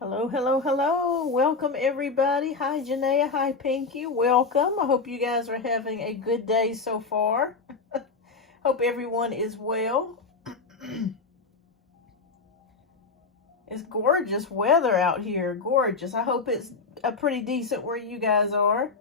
Hello, hello, hello. Welcome, everybody. Hi, Janaea. Hi, Pinky. Welcome. I hope you guys are having a good day so far. Hope everyone is well. It's gorgeous weather out here. Gorgeous. I hope it's a pretty decent where you guys are.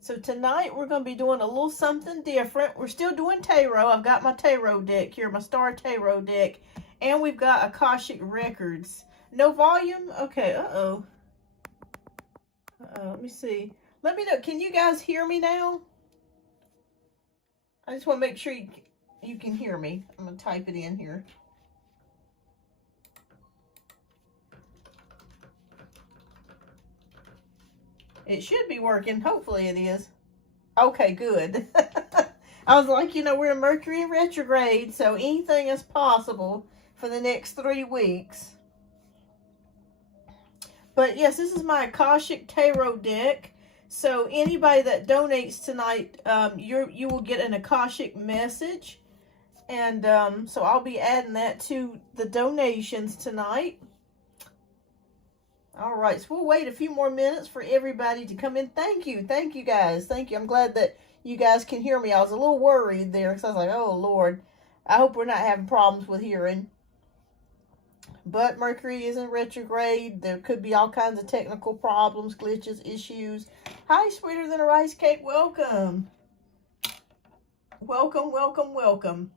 So tonight we're going to be doing a little something different. We're still doing tarot. I've got my tarot deck here, my star tarot deck. And we've got Akashic records. No volume? Okay, uh-oh. Let me see. Let me know. Can you guys hear me now? I just want to make sure you can hear me. I'm going to type it in here. It should be working. Hopefully it is. Okay, good. I was like, we're in Mercury retrograde, so anything is possible for the next 3 weeks. But yes, this is my Akashic Tarot deck. So anybody that donates tonight, you will get an Akashic message. And so I'll be adding that to the donations tonight. All right, so we'll wait a few more minutes for everybody to come in. Thank you guys. Thank you. I'm glad that you guys can hear me. I was a little worried there because I was like, oh, Lord. I hope we're not having problems with hearing. But Mercury is in retrograde. There could be all kinds of technical problems, glitches, issues. Hi, Sweeter Than a Rice Cake. Welcome. Welcome, welcome, welcome.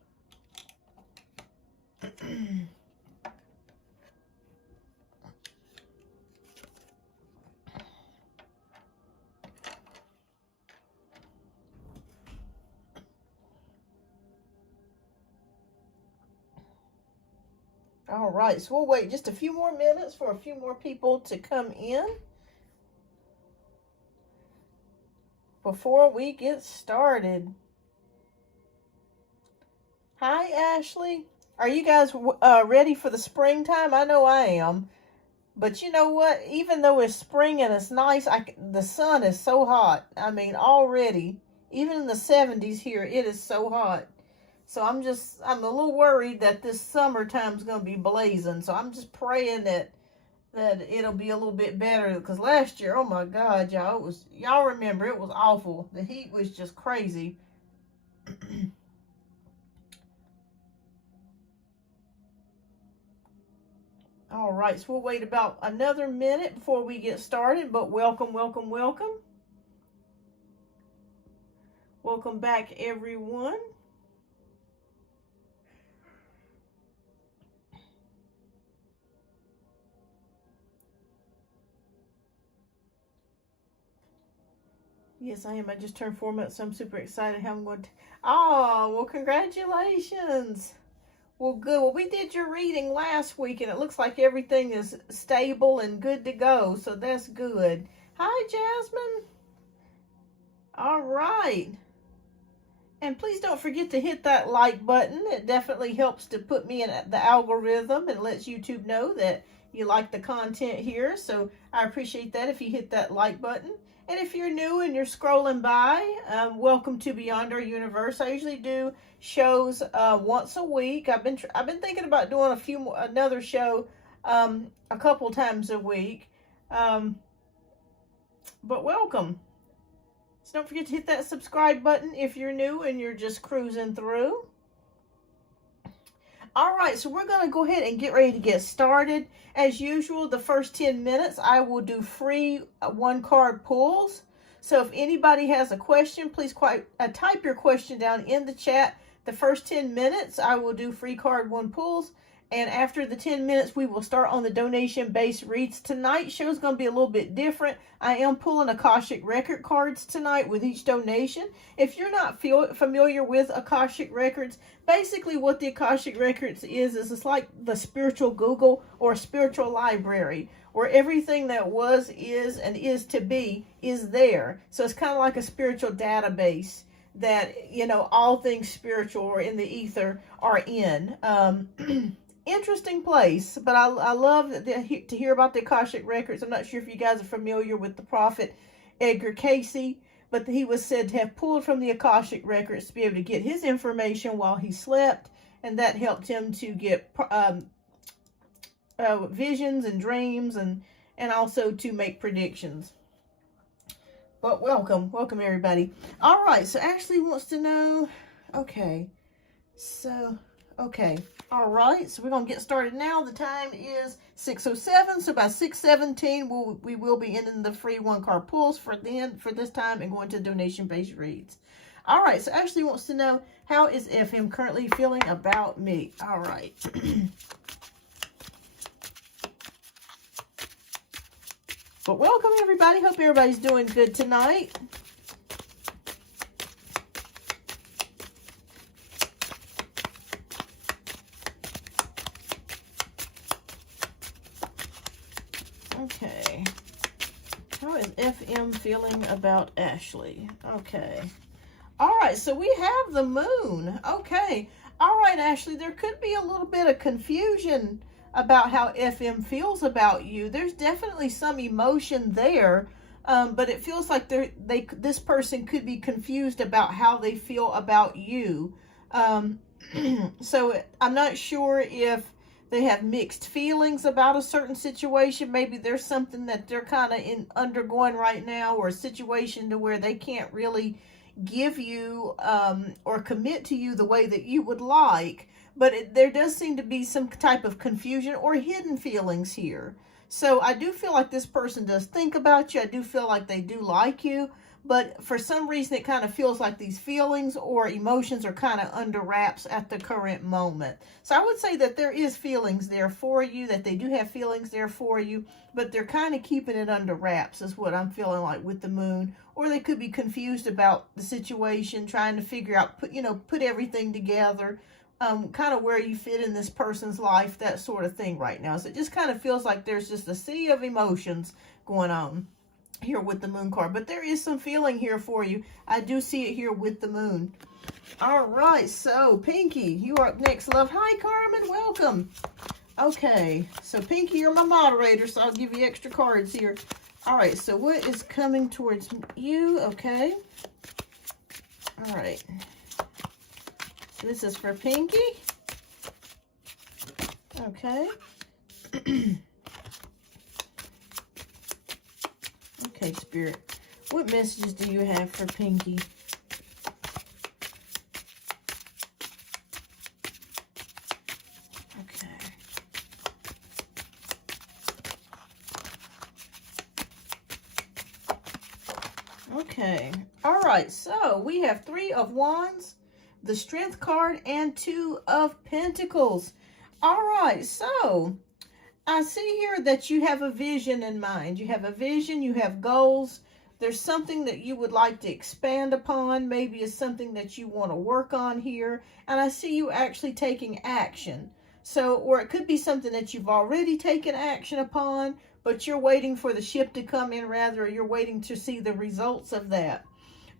All right, so we'll wait just a few more minutes for a few more people to come in before we get started. Hi, Ashley. Are you guys ready for the springtime? I know I am. But you know what? Even though it's spring and it's nice, the sun is so hot. I mean, already, even in the 70s here, it is so hot. So I'm a little worried that this summertime's going to be blazing. So I'm just praying that it'll be a little bit better. Because last year, oh my God, y'all remember, it was awful. The heat was just crazy. All right, so we'll wait about another minute before we get started. But welcome, welcome, welcome. Welcome back, everyone. Yes, I am. I just turned 4 months, so I'm super excited how I'm going to... Oh, well, congratulations. Well, good. Well, we did your reading last week, and it looks like everything is stable and good to go, so that's good. Hi, Jasmine. All right. And please don't forget to hit that like button. It definitely helps to put me in the algorithm and lets YouTube know that you like the content here. So I appreciate that if you hit that like button. And if you're new and you're scrolling by, welcome to Beyondouruniverse. I usually do shows once a week. I've been thinking about doing another show a couple times a week. But welcome. So don't forget to hit that subscribe button if you're new and you're just cruising through. All right, so we're going to go ahead and get ready to get started. As usual, the first 10 minutes, I will do free one-card pulls. So if anybody has a question, please type your question down in the chat. The first 10 minutes, I will do free card one pulls. And after the 10 minutes, we will start on the donation-based reads. Tonight's show is going to be a little bit different. I am pulling Akashic record cards tonight with each donation. If you're not familiar with Akashic records, basically what the Akashic records is it's like the spiritual Google or spiritual library, where everything that was, is, and is to be is there. So it's kind of like a spiritual database that, all things spiritual or in the ether are in. Interesting place, but I love to hear about the Akashic records. I'm not sure if you guys are familiar with the prophet Edgar Casey, but he was said to have pulled from the Akashic records to be able to get his information while he slept, and that helped him to get visions and dreams, and also to make predictions. But welcome everybody. All right, so Ashley wants to know, okay, all right, so we're gonna get started now. The time is 6:07, so by 6:17 we will be ending the free 1-card pulls for this time and going to donation-based reads. All right, so Ashley wants to know, how is FM currently feeling about me? All right. But welcome everybody. Hope everybody's doing good tonight. Okay. How is FM feeling about Ashley? Okay. All right, so we have the moon. Okay. All right, Ashley, there could be a little bit of confusion about how FM feels about you. There's definitely some emotion there, but it feels like this person could be confused about how they feel about you. So I'm not sure if they have mixed feelings about a certain situation. Maybe there's something that they're kind of undergoing right now, or a situation to where they can't really give you or commit to you the way that you would like. But there does seem to be some type of confusion or hidden feelings here. So I do feel like this person does think about you. I do feel like they do like you. But for some reason, it kind of feels like these feelings or emotions are kind of under wraps at the current moment. So I would say that there is feelings there for you, that they do have feelings there for you, but they're kind of keeping it under wraps is what I'm feeling like with the moon. Or they could be confused about the situation, trying to figure out, put everything together. Kind of where you fit in this person's life, that sort of thing right now. So it just kind of feels like there's just a sea of emotions going on here with the moon card. But there is some feeling here for you. I do see it here with the moon. All right, so Pinky, you are up next, love. Hi, Carmen, welcome. Okay, so Pinky, you're my moderator, so I'll give you extra cards here. All right, so what is coming towards you? Okay. All right. This is for Pinky. Okay. Okay, Spirit. What messages do you have for Pinky? Okay. Okay. All right. So we have 3 of Wands, the Strength card, and 2 of Pentacles. All right, so I see here that you have a vision in mind. You have a vision, you have goals. There's something that you would like to expand upon. Maybe it's something that you want to work on here. And I see you actually taking action. So, or it could be something that you've already taken action upon, but you're waiting for the ship to come in, rather, or you're waiting to see the results of that.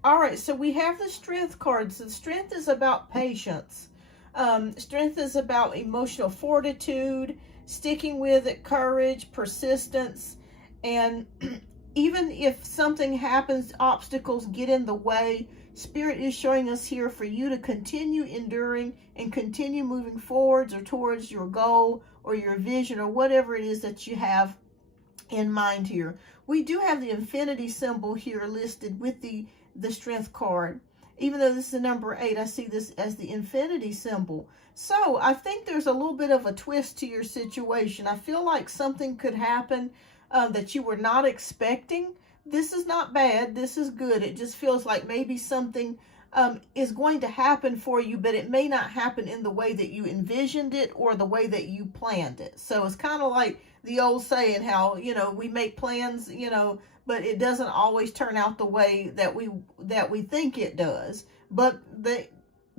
All right, so we have the Strength card. So Strength is about patience. Strength is about emotional fortitude, sticking with it, courage, persistence. And even if something happens, obstacles get in the way, Spirit is showing us here for you to continue enduring and continue moving forwards or towards your goal or your vision or whatever it is that you have in mind here. We do have the infinity symbol here listed with the Strength card. Even though this is the number 8, I see this as the infinity symbol. So I think there's a little bit of a twist to your situation. I feel like something could happen that you were not expecting. This is not bad. This is good. It just feels like maybe something is going to happen for you, but it may not happen in the way that you envisioned it or the way that you planned it. So it's kind of like the old saying, how, we make plans, but it doesn't always turn out the way that we think it does. But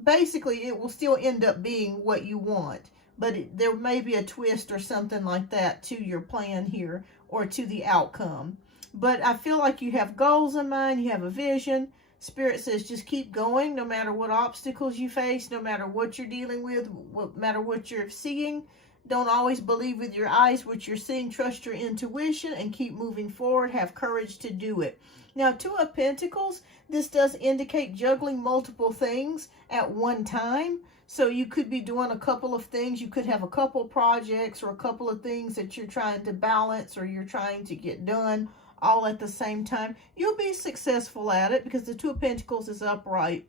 basically, it will still end up being what you want. But there may be a twist or something like that to your plan here, or to the outcome. But I feel like you have goals in mind. You have a vision. Spirit says just keep going, no matter what obstacles you face, no matter what you're dealing with, no matter what you're seeing. Don't always believe with your eyes what you're seeing. Trust your intuition and keep moving forward. Have courage to do it. Now, Two of Pentacles, this does indicate juggling multiple things at one time. So you could be doing a couple of things. You could have a couple projects or a couple of things that you're trying to balance or you're trying to get done all at the same time. You'll be successful at it because the Two of Pentacles is upright.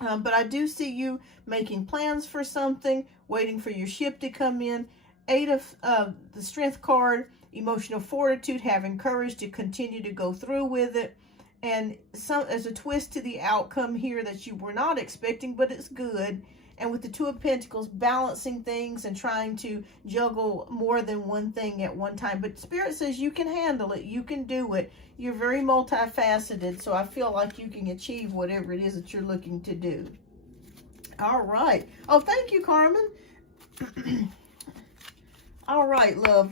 But I do see you making plans for something, waiting for your ship to come in. Eight of the Strength card, emotional fortitude, having courage to continue to go through with it. And there's a twist to the outcome here that you were not expecting, but it's good. And with the Two of Pentacles, balancing things and trying to juggle more than one thing at one time. But Spirit says you can handle it. You can do it. You're very multifaceted, so I feel like you can achieve whatever it is that you're looking to do. All right. Oh, thank you, Carmen. All right, love.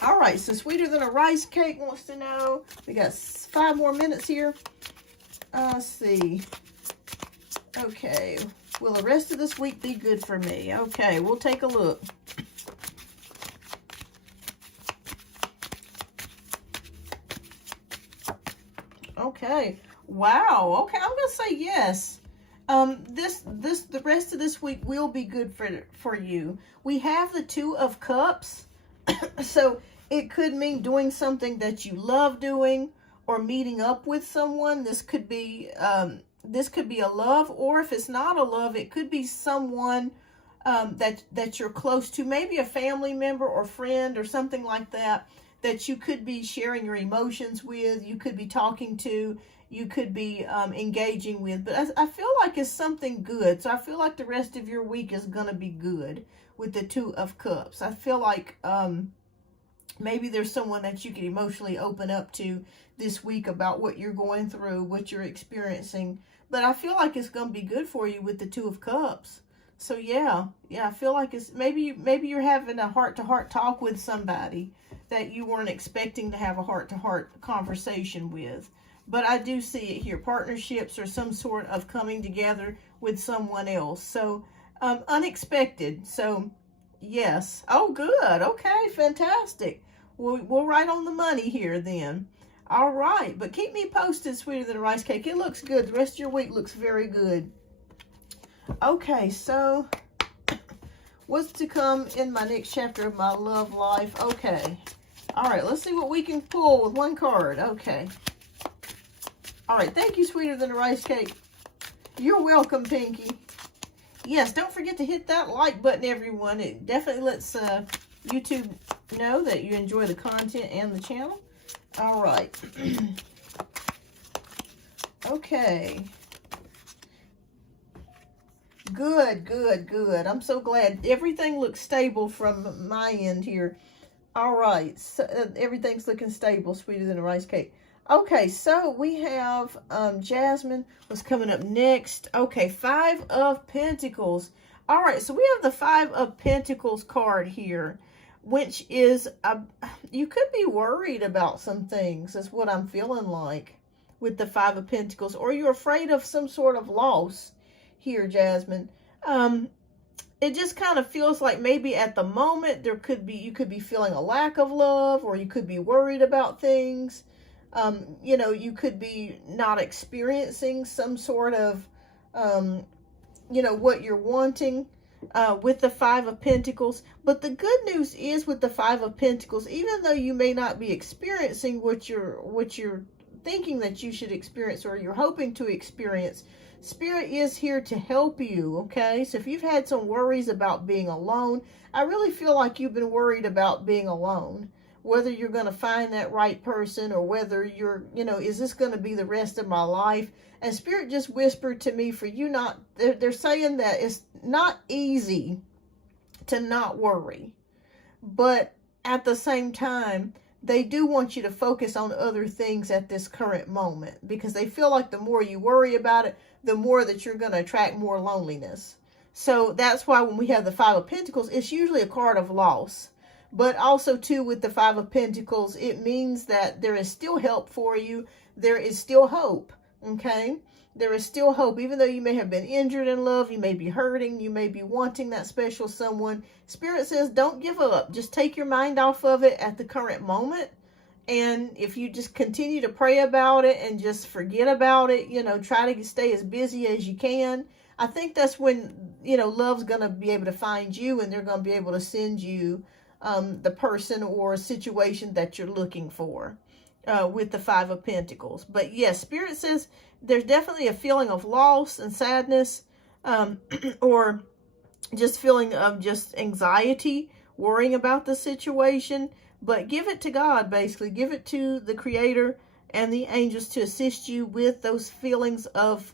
All right, so Sweeter Than a Rice Cake wants to know. We got 5 more minutes here. Let's see. Okay. Will the rest of this week be good for me? Okay, we'll take a look. Okay. Wow. Okay, I'm going to say yes. The rest of this week will be good for you. We have the Two of Cups. So it could mean doing something that you love doing or meeting up with someone. This could be a love, or if it's not a love, it could be someone that you're close to, maybe a family member or friend or something like that, that you could be sharing your emotions with, you could be talking to, you could be engaging with. But I feel like it's something good. So I feel like the rest of your week is going to be good with the Two of Cups. I feel like maybe there's someone that you can emotionally open up to this week about what you're going through, what you're experiencing. But I feel like it's going to be good for you with the Two of Cups. So yeah, I feel like it's maybe you're having a heart-to-heart talk with somebody that you weren't expecting to have a heart-to-heart conversation with. But I do see it here, partnerships or some sort of coming together with someone else. So unexpected. So yes. Oh, good. Okay, fantastic. We'll right on the money here then. All right, but keep me posted, Sweeter Than a Rice Cake. It looks good. The rest of your week looks very good. Okay, so what's to come in my next chapter of my love life? Okay. All right, let's see what we can pull with one card. Okay. All right, thank you, Sweeter Than a Rice Cake. You're welcome, Pinky. Yes, don't forget to hit that like button, everyone. It definitely lets YouTube know that you enjoy the content and the channel. All right. Okay. Good, good, good. I'm so glad. Everything looks stable from my end here. All right. So, everything's looking stable, Sweeter Than a Rice Cake. Okay, so we have Jasmine. What's coming up next? Okay, 5 of Pentacles. All right, so we have the 5 of Pentacles card here, which is, you could be worried about some things, is what I'm feeling like with the 5 of Pentacles. Or you're afraid of some sort of loss here, Jasmine. It just kind of feels like maybe at the moment you could be feeling a lack of love, or you could be worried about things. You know, you could be not experiencing some sort of, you know, what you're wanting with the 5 of Pentacles. But the good news is with the 5 of Pentacles, even though you may not be experiencing what you're thinking that you should experience or you're hoping to experience, Spirit is here to help you, okay? So if you've had some worries about being alone, I really feel like you've been worried about being alone. Whether you're going to find that right person, or whether you're, you know, is this going to be the rest of my life? And Spirit just whispered to me for you not, they're saying that it's not easy to not worry. But at the same time, they do want you to focus on other things at this current moment, because they feel like the more you worry about it, the more that you're going to attract more loneliness. So that's why when we have the 5 of Pentacles, it's usually a card of loss. But also, too, with the 5 of Pentacles, it means that there is still help for you. There is still hope, okay? There is still hope. Even though you may have been injured in love, you may be hurting, you may be wanting that special someone. Spirit says, don't give up. Just take your mind off of it at the current moment And if you just continue to pray about it and just forget about it, you know, try to stay as busy as you can, I think that's when, you know, love's going to be able to find you, and they're going to be able to send you the person or situation that you're looking for with the Five of Pentacles. But yes, Spirit says there's definitely a feeling of loss and sadness, or just feeling of just anxiety, worrying about the situation. But give it to God, basically. Give it to the Creator and the angels to assist you with those feelings of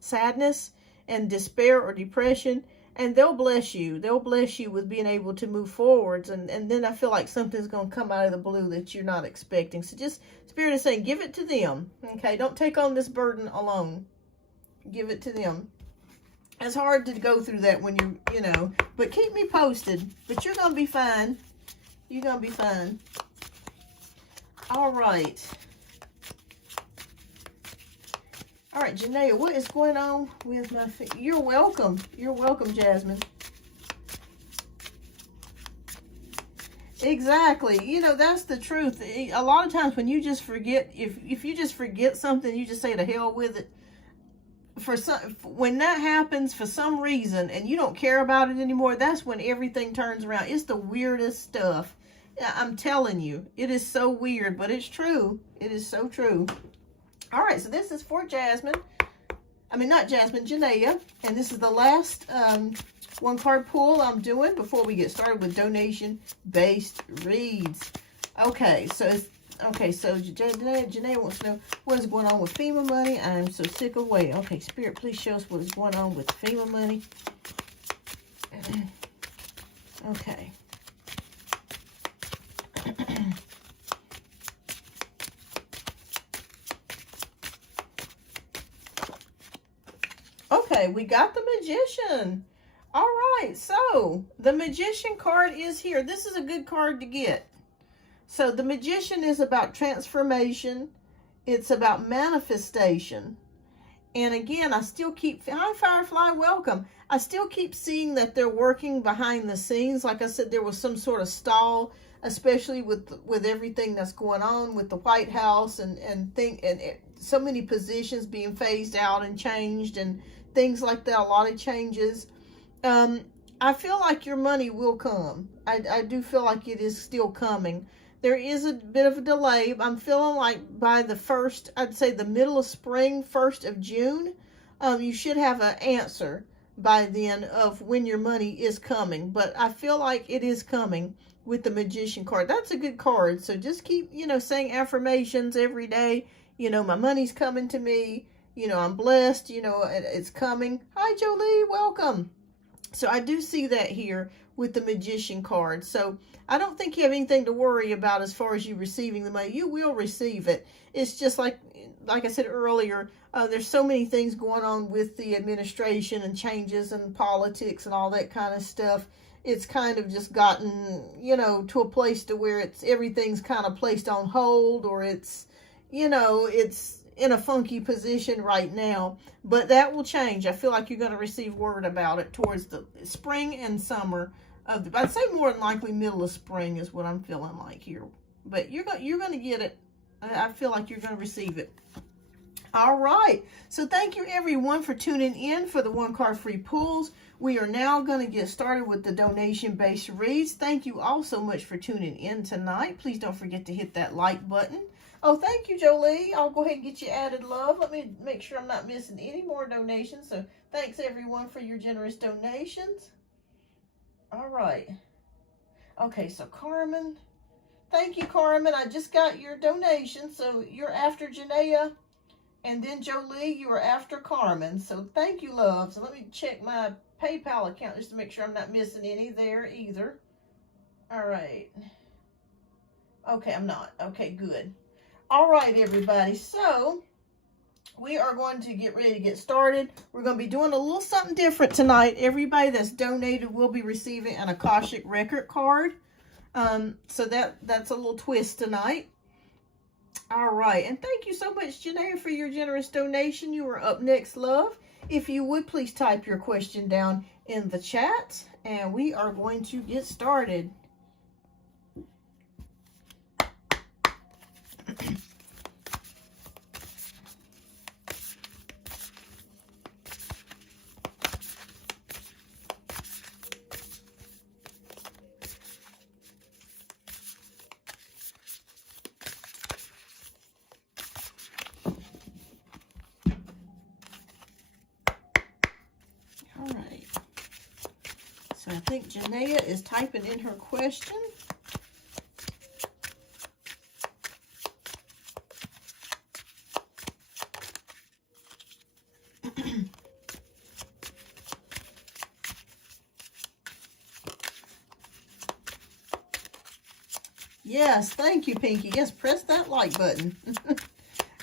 sadness and despair or depression. And they'll bless you. They'll bless you with being able to move forwards. And then I feel like something's going to come out of the blue that you're not expecting. So just, Spirit is saying, give it to them. Okay, don't take on this burden alone. Give it to them. It's hard to go through that when you know, but keep me posted. But you're going to be fine. You're going to be fine. All right. All right, Janaea, what is going on with my feet? You're welcome. You're welcome, Jasmine. Exactly. You know, that's the truth. A lot of times when you just forget, if you just forget something, you just say to hell with it. When that happens for some reason and you don't care about it anymore, that's when everything turns around. It's the weirdest stuff. I'm telling you, it is so weird, but it's true. It is so true. All right, so this is for Jasmine. I mean, not Jasmine, Janaea. And this is the last one card pull I'm doing before we get started with donation-based reads. Okay, so Janaea wants to know what is going on with FEMA money. I am so sick of waiting. Okay, Spirit, please show us what is going on with FEMA money. Okay. Okay, we got the Magician. All right, so the Magician card is here. This is a good card to get. So the Magician is about transformation. It's about manifestation. And again, I still keep, hi Firefly, welcome. I still keep seeing that they're working behind the scenes. Like I said, there was some sort of stall, especially with everything that's going on with the White House and so many positions being phased out and changed and things like that, a lot of changes. I feel like your money will come. I do feel like it is still coming. There is a bit of a delay. I'm feeling like by the first, I'd say the middle of spring, 1st of June, you should have an answer by then of when your money is coming. But I feel like it is coming with the Magician card. That's a good card. So just keep, you know, saying affirmations every day. You know, my money's coming to me. You know, I'm blessed. You know, it's coming. Hi, Jolie. Welcome. So I do see that here with the Magician card. So I don't think you have anything to worry about as far as you receiving the money. You will receive it. It's just like I said earlier, there's so many things going on with the administration and changes and politics and all that kind of stuff. It's kind of just gotten, you know, to a place to where everything's kind of placed on hold, or it's, you know, it's in a funky position right now. But that will change. I feel like you're going to receive word about it towards the spring and summer of the, I'd say more than likely middle of spring is what I'm feeling like here. But you're going to get it. I feel like you're going to receive it. All right. So thank you everyone for tuning in for the one card free pulls. We are now going to get started with the donation-based reads. Thank you all so much for tuning in tonight. Please don't forget to hit that like button. Oh, thank you, Jolie. I'll go ahead and get you added love. Let me make sure I'm not missing any more donations. So thanks everyone for your generous donations. All right. Okay, so Carmen. Thank you, Carmen. I just got your donation. So you're after Janaea. And then Jolie, you are after Carmen. So thank you, love. So let me check my PayPal account just to make sure I'm not missing any there either. All right. Okay, I'm not. Okay, good. All right, everybody. So we are going to get ready to get started. We're going to be doing a little something different tonight. Everybody that's donated will be receiving an Akashic record card. So that's a little twist tonight. All right. And thank you so much, Janaea, for your generous donation. You are up next, love. If you would, please type your question down in the chat. And we are going to get started. All right. So I think Janaea is typing in her question. Yes, thank you, Pinky. Yes, press that like button.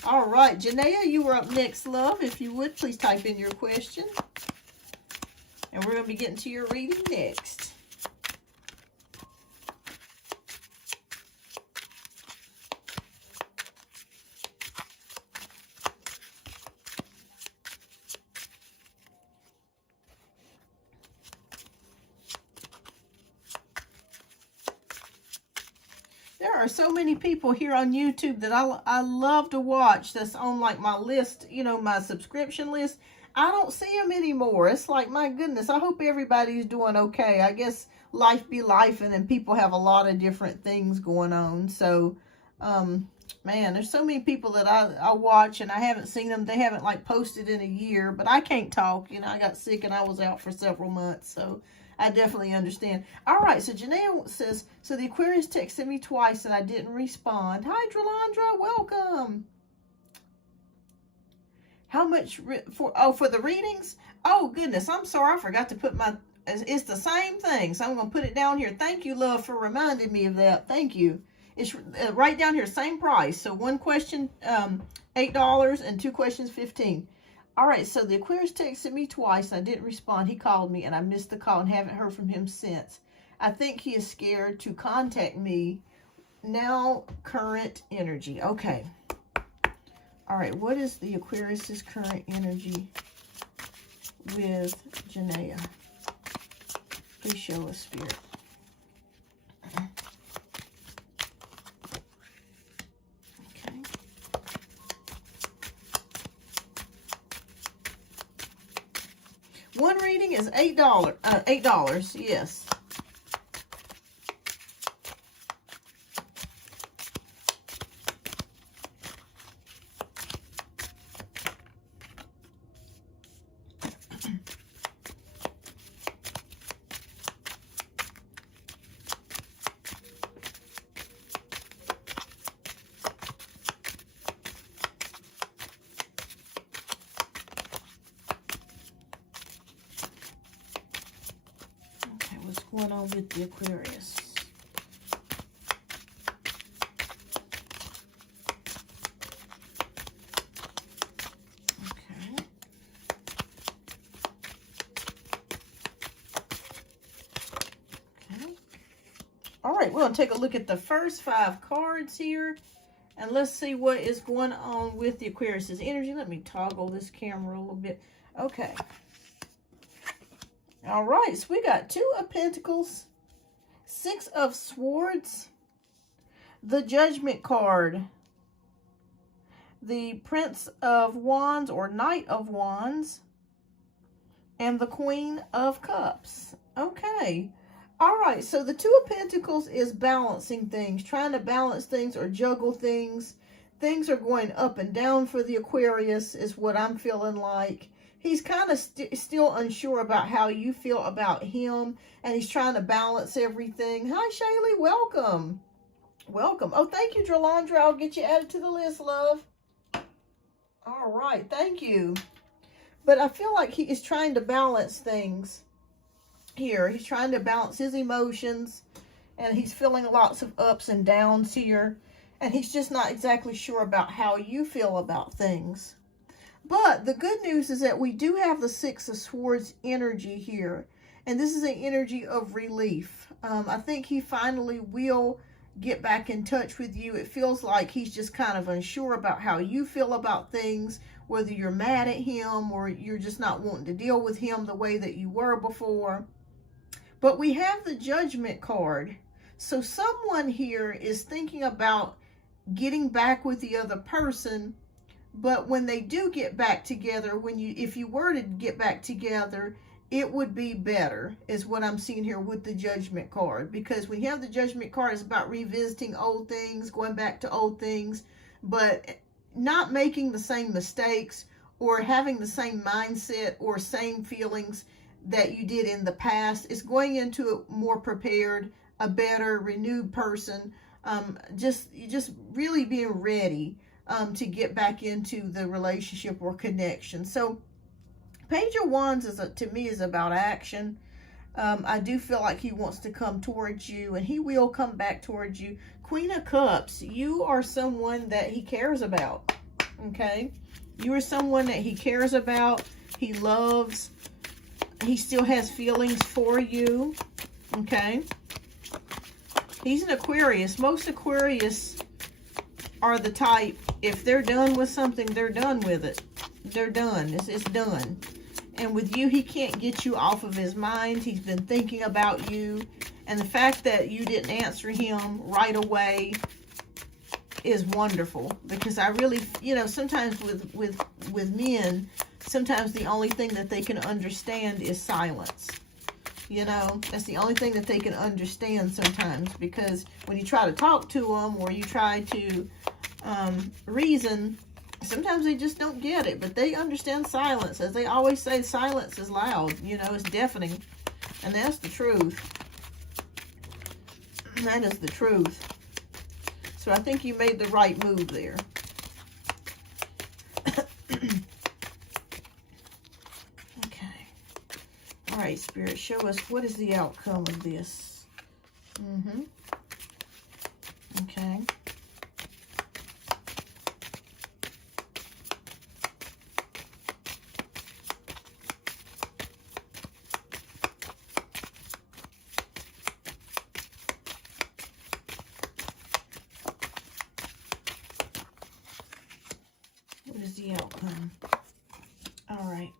All right, Janaea, you were up next, love. If you would, please type in your question. And we're going to be getting to your reading next. There are so many people here on YouTube that I love to watch that's on like my list, you know, my subscription list. I don't see them anymore. It's like, my goodness, I hope everybody's doing okay. I guess life be life, and then people have a lot of different things going on. So, man, there's so many people that I watch and I haven't seen them. They haven't like posted in a year, but I can't talk. You know, I got sick and I was out for several months. So I definitely understand. All right, so Janaea says, so the Aquarius texted me twice and I didn't respond. Hi, Drolandra, welcome. How much for the readings? Oh, goodness, I'm sorry. I forgot to put my, it's the same thing. So I'm going to put it down here. Thank you, love, for reminding me of that. Thank you. It's right down here, same price. So one question, $8, and two questions, $15. All right, so the Aquarius texted me twice. I didn't respond. He called me, and I missed the call and haven't heard from him since. I think he is scared to contact me. Now, current energy. Okay. All right, what is the Aquarius's current energy with Janaea? Please show us, Spirit. One reading is $8. $8, yes. Going on with the Aquarius. Okay. Okay. All right, we're going to take a look at the first 5 cards here. And let's see what is going on with the Aquarius's energy. Let me toggle this camera a little bit. Okay. All right, so we got 2 of Pentacles, 6 of Swords, the Judgment card, the Prince of Wands or Knight of Wands, and the Queen of Cups. Okay. All right, so the 2 of Pentacles is balancing things, trying to balance things or juggle things. Things are going up and down for the Aquarius is what I'm feeling like. He's kind of still unsure about how you feel about him, and he's trying to balance everything. Hi, Shaylee. Welcome. Welcome. Oh, thank you, Drolandra. I'll get you added to the list, love. All right. Thank you. But I feel like he is trying to balance things here. He's trying to balance his emotions, and he's feeling lots of ups and downs here, and he's just not exactly sure about how you feel about things. But the good news is that we do have the 6 of Swords energy here. And this is an energy of relief. I think he finally will get back in touch with you. It feels like he's just kind of unsure about how you feel about things, whether you're mad at him or you're just not wanting to deal with him the way that you were before. But we have the Judgment card. So someone here is thinking about getting back with the other person. But when they do get back together, if you were to get back together, it would be better, is what I'm seeing here with the Judgment card. Because when you have the Judgment card, it's about revisiting old things, going back to old things, but not making the same mistakes or having the same mindset or same feelings that you did in the past. It's going into it more prepared, a better, renewed person. Just really being ready to get back into the relationship or connection. So Page of Wands to me is about action. I do feel like he wants to come towards you, and he will come back towards you. Queen of Cups, you are someone that he cares about, okay? You are someone that he cares about, he loves, he still has feelings for you, okay? He's an Aquarius. Most Aquarius are the type, if they're done with something, they're done with it. They're done. It's done. And with you, he can't get you off of his mind. He's been thinking about you. And the fact that you didn't answer him right away is wonderful. Because I really, you know, sometimes with men, sometimes the only thing that they can understand is silence. You know, that's the only thing that they can understand sometimes. Because when you try to talk to them or you try to reason, sometimes they just don't get it, but they understand silence. As they always say, silence is loud. You know, it's deafening. And that's the truth. That is the truth. So I think you made the right move there. Okay. All right, Spirit, show us what is the outcome of this. Okay. What is the outcome? All right.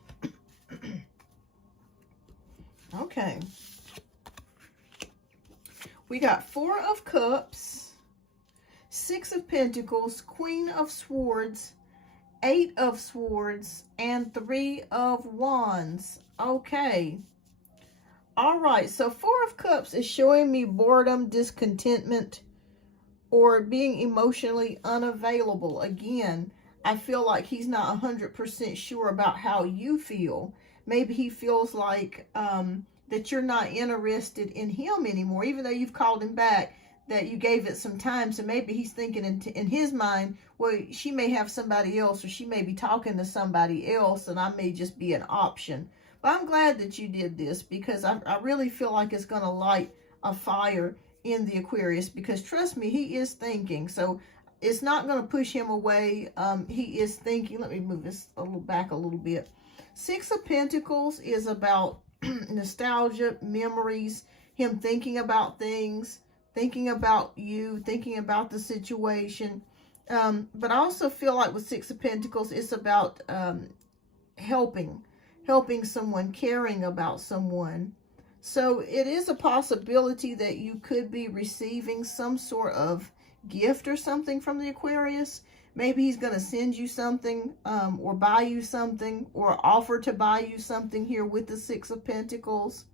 Okay. We got 4 of Cups, 6 of Pentacles, Queen of Swords, 8 of Swords, and 3 of Wands. Okay. All right. So 4 of Cups is showing me boredom, discontentment, or being emotionally unavailable. Again, I feel like he's not 100% sure about how you feel. Maybe he feels like that you're not interested in him anymore, even though you've called him back, that you gave it some time. So maybe he's thinking in his mind, well, she may have somebody else, or she may be talking to somebody else, and I may just be an option. But I'm glad that you did this, because I really feel like it's going to light a fire in the Aquarius, because trust me, he is thinking. So it's not going to push him away. He is thinking. Let me move this back a little bit. 6 of Pentacles is about nostalgia, memories, him thinking about things, thinking about you, thinking about the situation. But I also feel like with 6 of Pentacles, it's about helping someone, caring about someone. So it is a possibility that you could be receiving some sort of gift or something from the Aquarius. Maybe he's going to send you something, or buy you something, or offer to buy you something here with the 6 of Pentacles.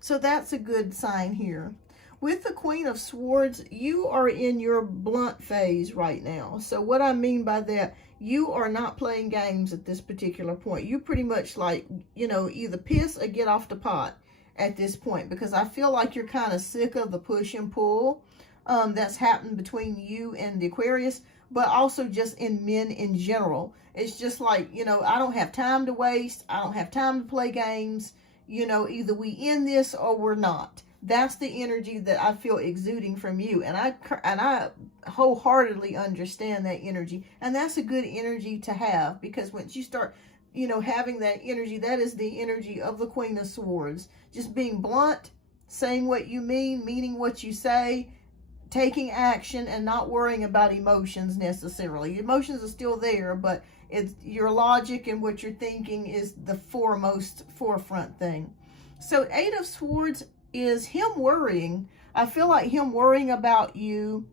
So that's a good sign here. With the Queen of Swords, you are in your blunt phase right now. So what I mean by that, you are not playing games at this particular point. You pretty much, like, you know, either piss or get off the pot at this point, because I feel like you're kind of sick of the push and pull that's happened between you and the Aquarius, but also just in men in general. It's just like, you know, I don't have time to waste. I don't have time to play games. You know, either we end this or we're not. That's the energy that I feel exuding from you. And I wholeheartedly understand that energy. And that's a good energy to have, because once you start, you know, having that energy, that is the energy of the Queen of Swords. Just being blunt, saying what you mean, meaning what you say, taking action, and not worrying about emotions necessarily. Emotions are still there, but it's your logic and what you're thinking is the forefront thing. So 8 of Swords is him worrying. I feel like him worrying about you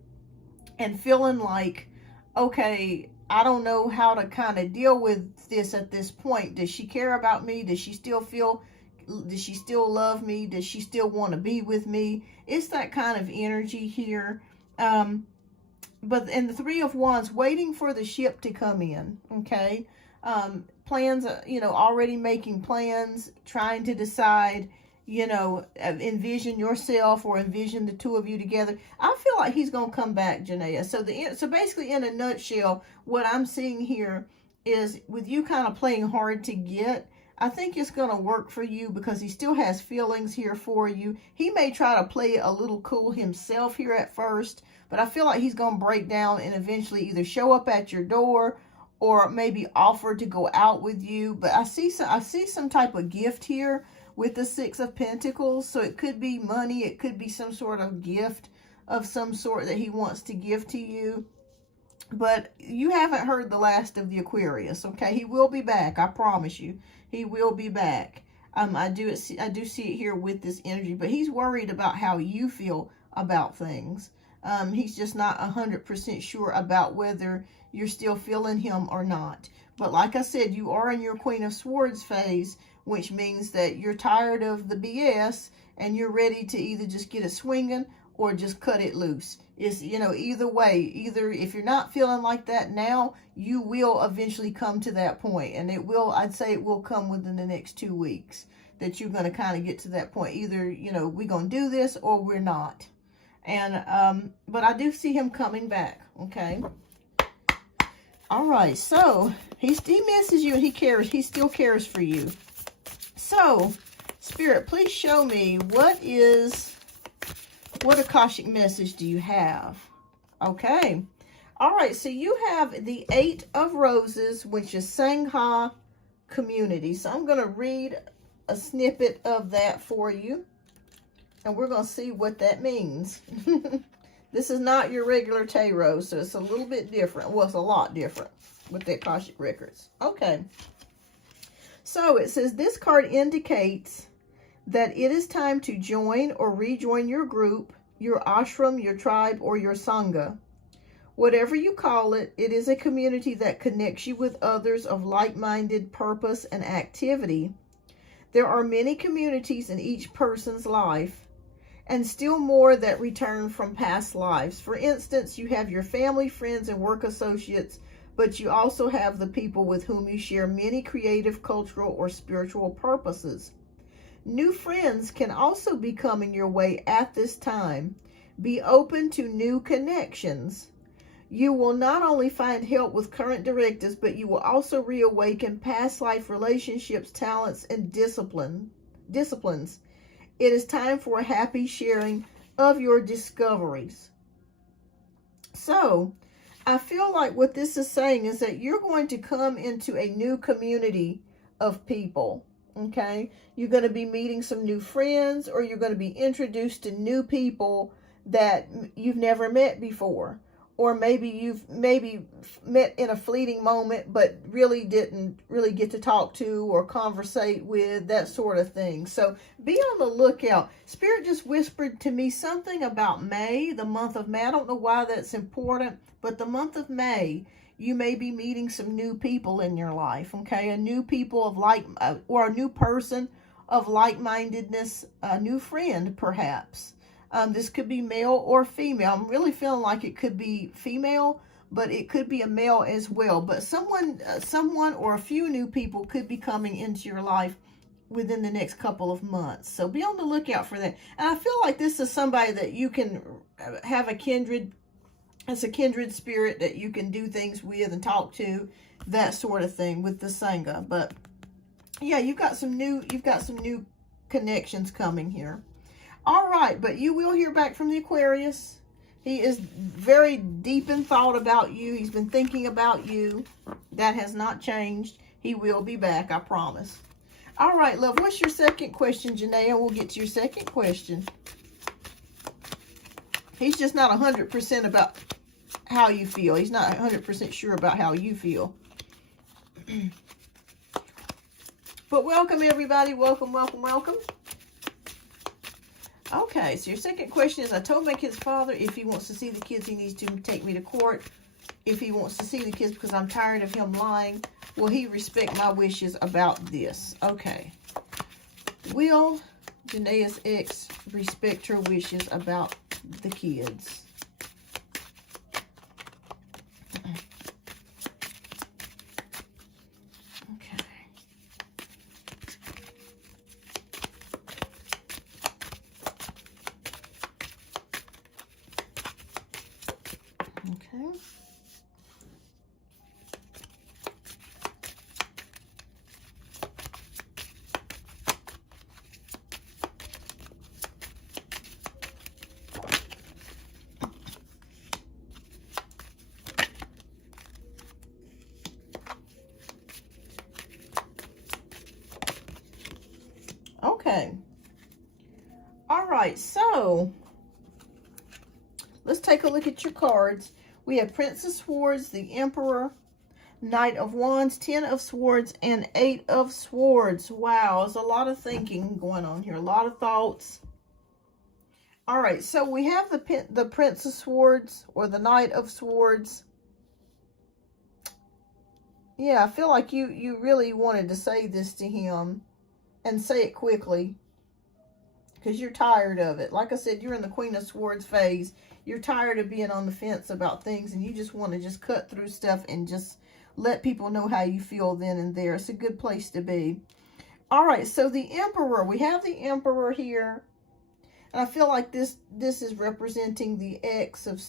and feeling like, okay, I don't know how to kind of deal with this at this point. Does she care about me? Does she still love me? Does she still want to be with me? It's that kind of energy here. But in the 3 of Wands, waiting for the ship to come in, okay? plans, you know, already making plans, trying to decide, you know, envision yourself or envision the two of you together. I feel like he's going to come back, Janaea. So basically, in a nutshell, what I'm seeing here is with you kind of playing hard to get, I think it's going to work for you because he still has feelings here for you. He may try to play it a little cool himself here at first, but I feel like he's going to break down and eventually either show up at your door or maybe offer to go out with you. But I see some type of gift here with the Six of Pentacles. So it could be money. It could be some sort of gift of some sort that he wants to give to you. But you haven't heard the last of the Aquarius, okay? He will be back. I promise you. He will be back. I do see it here with this energy. But he's worried about how you feel about things. He's just not 100% sure about whether you're still feeling him or not. But like I said, you are in your Queen of Swords phase, which means that you're tired of the BS and you're ready to either just get it swinging or just cut it loose. It's, you know, either way, either if you're not feeling like that now, you will eventually come to that point. And it will, I'd say it will come within the next 2 weeks that you're going to kind of get to that point. Either, you know, we're going to do this or we're not. And, but I do see him coming back. Okay. All right. So he misses you and he cares. He still cares for you. So Spirit, please show me what Akashic message do you have? Okay. All right. So you have the 8 of Roses, which is Sangha community. So I'm going to read a snippet of that for you. And we're going to see what that means. This is not your regular tarot, so it's a little bit different. Well, it's a lot different with the Akashic records. Okay. So it says, this card indicates that it is time to join or rejoin your group, your ashram, your tribe, or your sangha. Whatever you call it, it is a community that connects you with others of like-minded purpose and activity. There are many communities in each person's life, and still more that return from past lives. For instance, you have your family, friends, and work associates, but you also have the people with whom you share many creative, cultural, or spiritual purposes. New friends can also be coming your way at this time. Be open to new connections. You will not only find help with current directives, but you will also reawaken past life relationships, talents, and disciplines. It is time for a happy sharing of your discoveries. So, I feel like what this is saying is that you're going to come into a new community of people, okay? You're going to be meeting some new friends, or you're going to be introduced to new people that you've never met before. Or maybe you've met in a fleeting moment, but really didn't get to talk to or conversate with, that sort of thing. So be on the lookout. Spirit just whispered to me something about May, the month of May. I don't know why that's important, but the month of May, you may be meeting some new people in your life, okay? A new people of or a new person of like-mindedness, a new friend, perhaps. This could be male or female. I'm really feeling like it could be female, but it could be a male as well. But someone or a few new people could be coming into your life within the next couple of months. So be on the lookout for that. And I feel like this is somebody that you can have a kindred spirit that you can do things with and talk to, that sort of thing with the Sangha. But yeah, you've got some new connections coming here. All right, but you will hear back from the Aquarius. He is very deep in thought about you. He's been thinking about you. That has not changed. He will be back, I promise. All right, love, what's your second question, Janaea? We'll get to your second question. He's just not 100% about how you feel. He's not 100% sure about how you feel. But welcome, everybody. Welcome, welcome, welcome. Okay, so your second question is, I told my kid's father if he wants to see the kids, he needs to take me to court. If he wants to see the kids because I'm tired of him lying, will he respect my wishes about this? Okay. Will Janaea's ex respect her wishes about the kids? Okay. All right, so let's take a look at your cards. We have Prince of Swords, the Emperor, Knight of Wands, 10 of Swords, and 8 of Swords. Wow, there's a lot of thinking going on here, a lot of thoughts. All right, so we have the Prince of Swords, or the Knight of Swords. Yeah, I feel like you really wanted to say this to him, and say it quickly, because you're tired of it. Like I said, you're in the Queen of Swords phase. You're tired of being on the fence about things, and you just want to just cut through stuff and just let people know how you feel then and there. It's a good place to be. All right, so the Emperor. We have the Emperor here. And I feel like this is representing the X of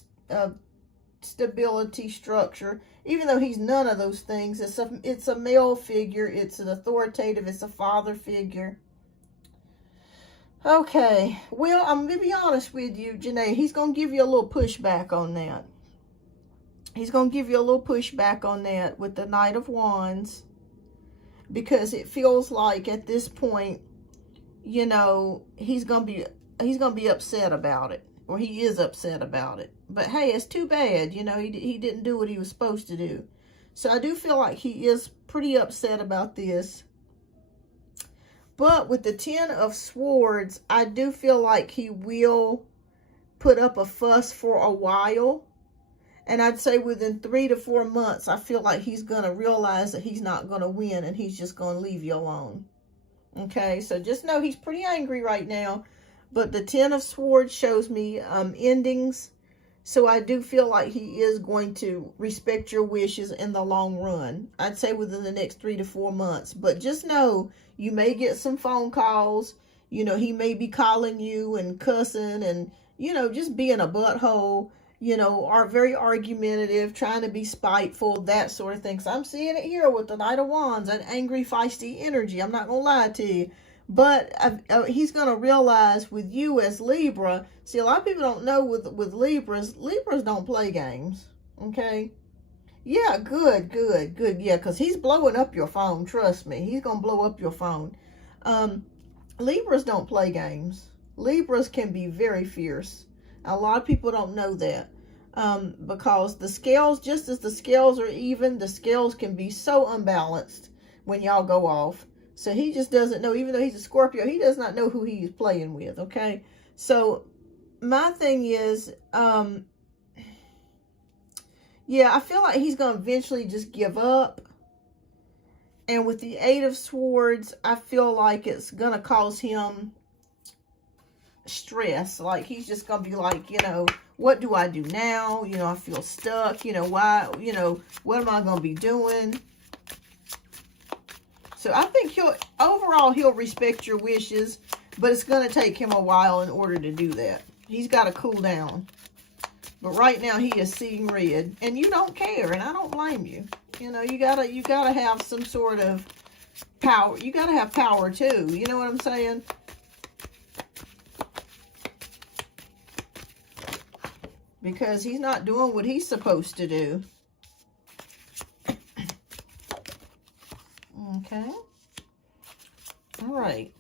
stability, structure. Even though he's none of those things. It's a male figure. It's an authoritative. It's a father figure. Okay. Well, I'm going to be honest with you, Janae. He's going to give you a little pushback on that. He's going to give you a little pushback on that with the Knight of Wands. Because it feels like at this point, you know, he's going to be upset about it. Or he is upset about it. But hey, it's too bad. You know, he didn't do what he was supposed to do. So I do feel like he is pretty upset about this. But with the 10 of Swords, I do feel like he will put up a fuss for a while. And I'd say within 3 to 4 months, I feel like he's going to realize that he's not going to win. And he's just going to leave you alone. Okay, so just know he's pretty angry right now. But the 10 of Swords shows me endings. So I do feel like he is going to respect your wishes in the long run. I'd say within the next 3 to 4 months. But just know you may get some phone calls. You know, he may be calling you and cussing and, you know, just being a butthole. You know, are very argumentative, trying to be spiteful, that sort of thing. So I'm seeing it here with the Knight of Wands, that angry, feisty energy. I'm not going to lie to you. But he's going to realize with you as Libra, see, a lot of people don't know with Libras don't play games, okay? Yeah, good. Yeah, because he's blowing up your phone, trust me. He's going to blow up your phone. Libras don't play games. Libras can be very fierce. A lot of people don't know that. Because the scales, just as the scales are even, the scales can be so unbalanced when y'all go off. So he just doesn't know, even though he's a Scorpio, he does not know who he is playing with, okay? So my thing is, yeah, I feel like he's going to eventually just give up. And with the 8 of Swords, I feel like it's going to cause him stress. Like, he's just going to be like, you know, what do I do now? You know, I feel stuck. You know, why, you know, what am I going to be doing? So I think he'll respect your wishes, but it's going to take him a while in order to do that. He's got to cool down. But right now he is seeing red, and you don't care, and I don't blame you. You know, you gotta have some sort of power. You gotta have power too. You know what I'm saying? Because he's not doing what he's supposed to do. Okay. All right.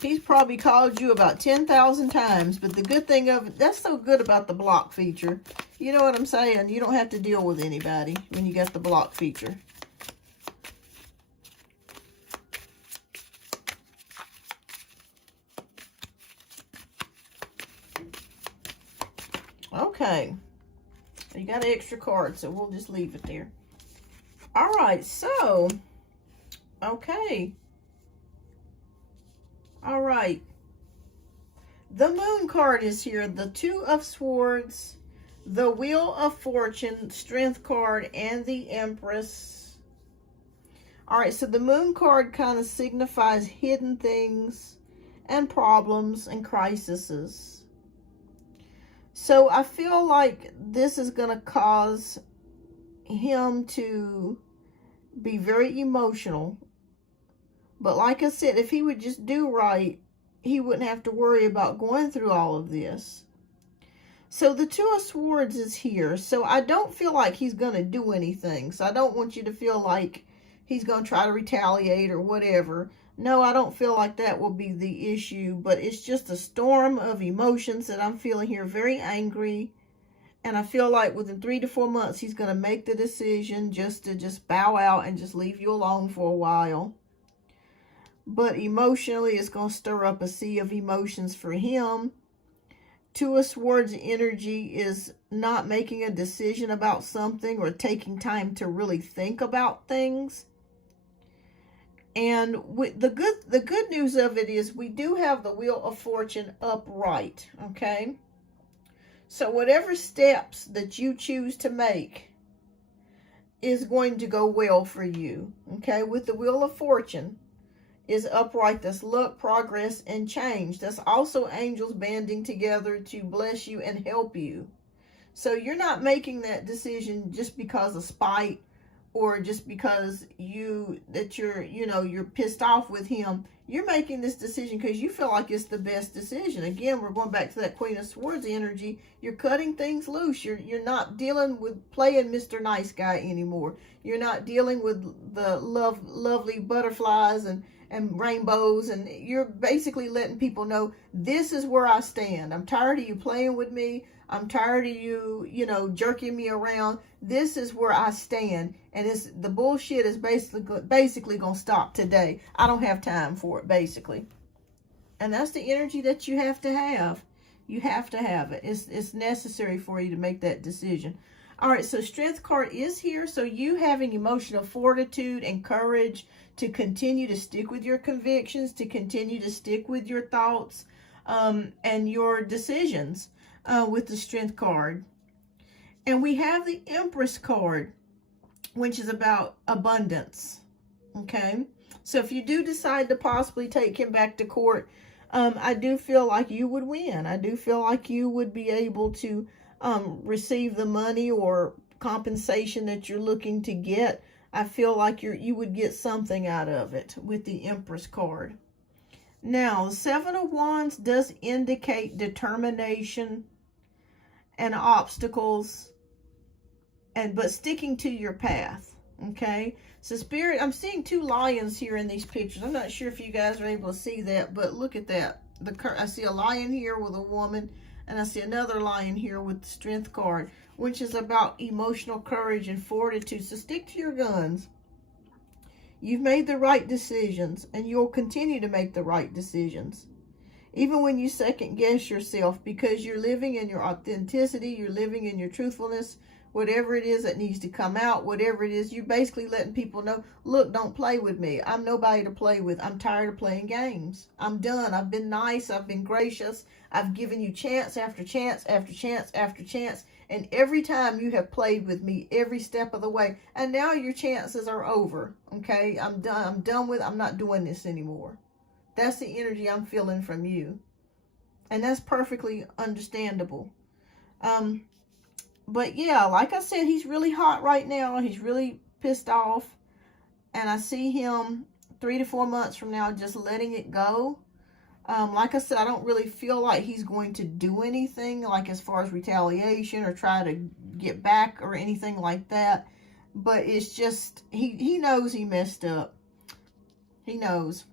He's probably called you about 10,000 times, but the good thing of it, that's so good about the block feature. You know what I'm saying? You don't have to deal with anybody when you got the block feature. Okay. You got an extra card, so we'll just leave it there. All right, so, okay. All right. The Moon card is here. The 2 of Swords, the Wheel of Fortune, Strength card, and the Empress. All right, so the Moon card kind of signifies hidden things and problems and crises. So I feel like this is going to cause him to be very emotional. But like I said, if he would just do right, he wouldn't have to worry about going through all of this. So the Two of Swords is here. So I don't feel like he's going to do anything. So I don't want you to feel like he's going to try to retaliate or whatever. No, I don't feel like that will be the issue. But it's just a storm of emotions that I'm feeling here. Very angry. And I feel like within 3 to 4 months, he's going to make the decision just to bow out and just leave you alone for a while. But emotionally, it's going to stir up a sea of emotions for him. Two of Swords energy is not making a decision about something or taking time to really think about things. And with the good news of it is we do have the Wheel of Fortune upright, okay? So whatever steps that you choose to make is going to go well for you, okay? With the Wheel of Fortune is upright. That's luck, progress, and change. That's also angels banding together to bless you and help you. So you're not making that decision just because of spite or just because you're pissed off with him. You're making this decision because you feel like it's the best decision. Again, we're going back to that Queen of Swords energy. You're cutting things loose. You're not dealing with playing Mr. Nice Guy anymore. You're not dealing with the lovely butterflies and rainbows, and you're basically letting people know, this is where I stand. I'm tired of you playing with me. I'm tired of you, jerking me around. This is where I stand. And the bullshit is basically going to stop today. I don't have time for it, basically. And that's the energy that you have to have. You have to have it. It's necessary for you to make that decision. All right, so Strength card is here. So you having emotional fortitude and courage to continue to stick with your convictions, to continue to stick with your thoughts and your decisions with the Strength card. And we have the Empress card, which is about abundance, okay? So if you do decide to possibly take him back to court, I do feel like you would win. I do feel like you would be able to receive the money or compensation that you're looking to get. I feel like you would get something out of it with the Empress card. Now, the Seven of Wands does indicate determination and obstacles, but sticking to your path, okay? So Spirit, I'm seeing 2 lions here in these pictures. I'm not sure if you guys are able to see that, but look at that. I see a lion here with a woman, and I see another lion here with the Strength card, which is about emotional courage and fortitude. So stick to your guns. You've made the right decisions, and you'll continue to make the right decisions. Even when you second guess yourself, because you're living in your authenticity, you're living in your truthfulness, whatever it is that needs to come out, whatever it is, you're basically letting people know, look, don't play with me. I'm nobody to play with. I'm tired of playing games. I'm done. I've been nice. I've been gracious. I've given you chance after chance after chance after chance. And every time you have played with me every step of the way. And now your chances are over. Okay? I'm done with it. I'm not doing this anymore. That's the energy I'm feeling from you. And that's perfectly understandable. But yeah, like I said, he's really hot right now. He's really pissed off. And I see him 3 to 4 months from now just letting it go. Like I said, I don't really feel like he's going to do anything, like as far as retaliation or try to get back or anything like that. But it's just, he knows he messed up. He knows.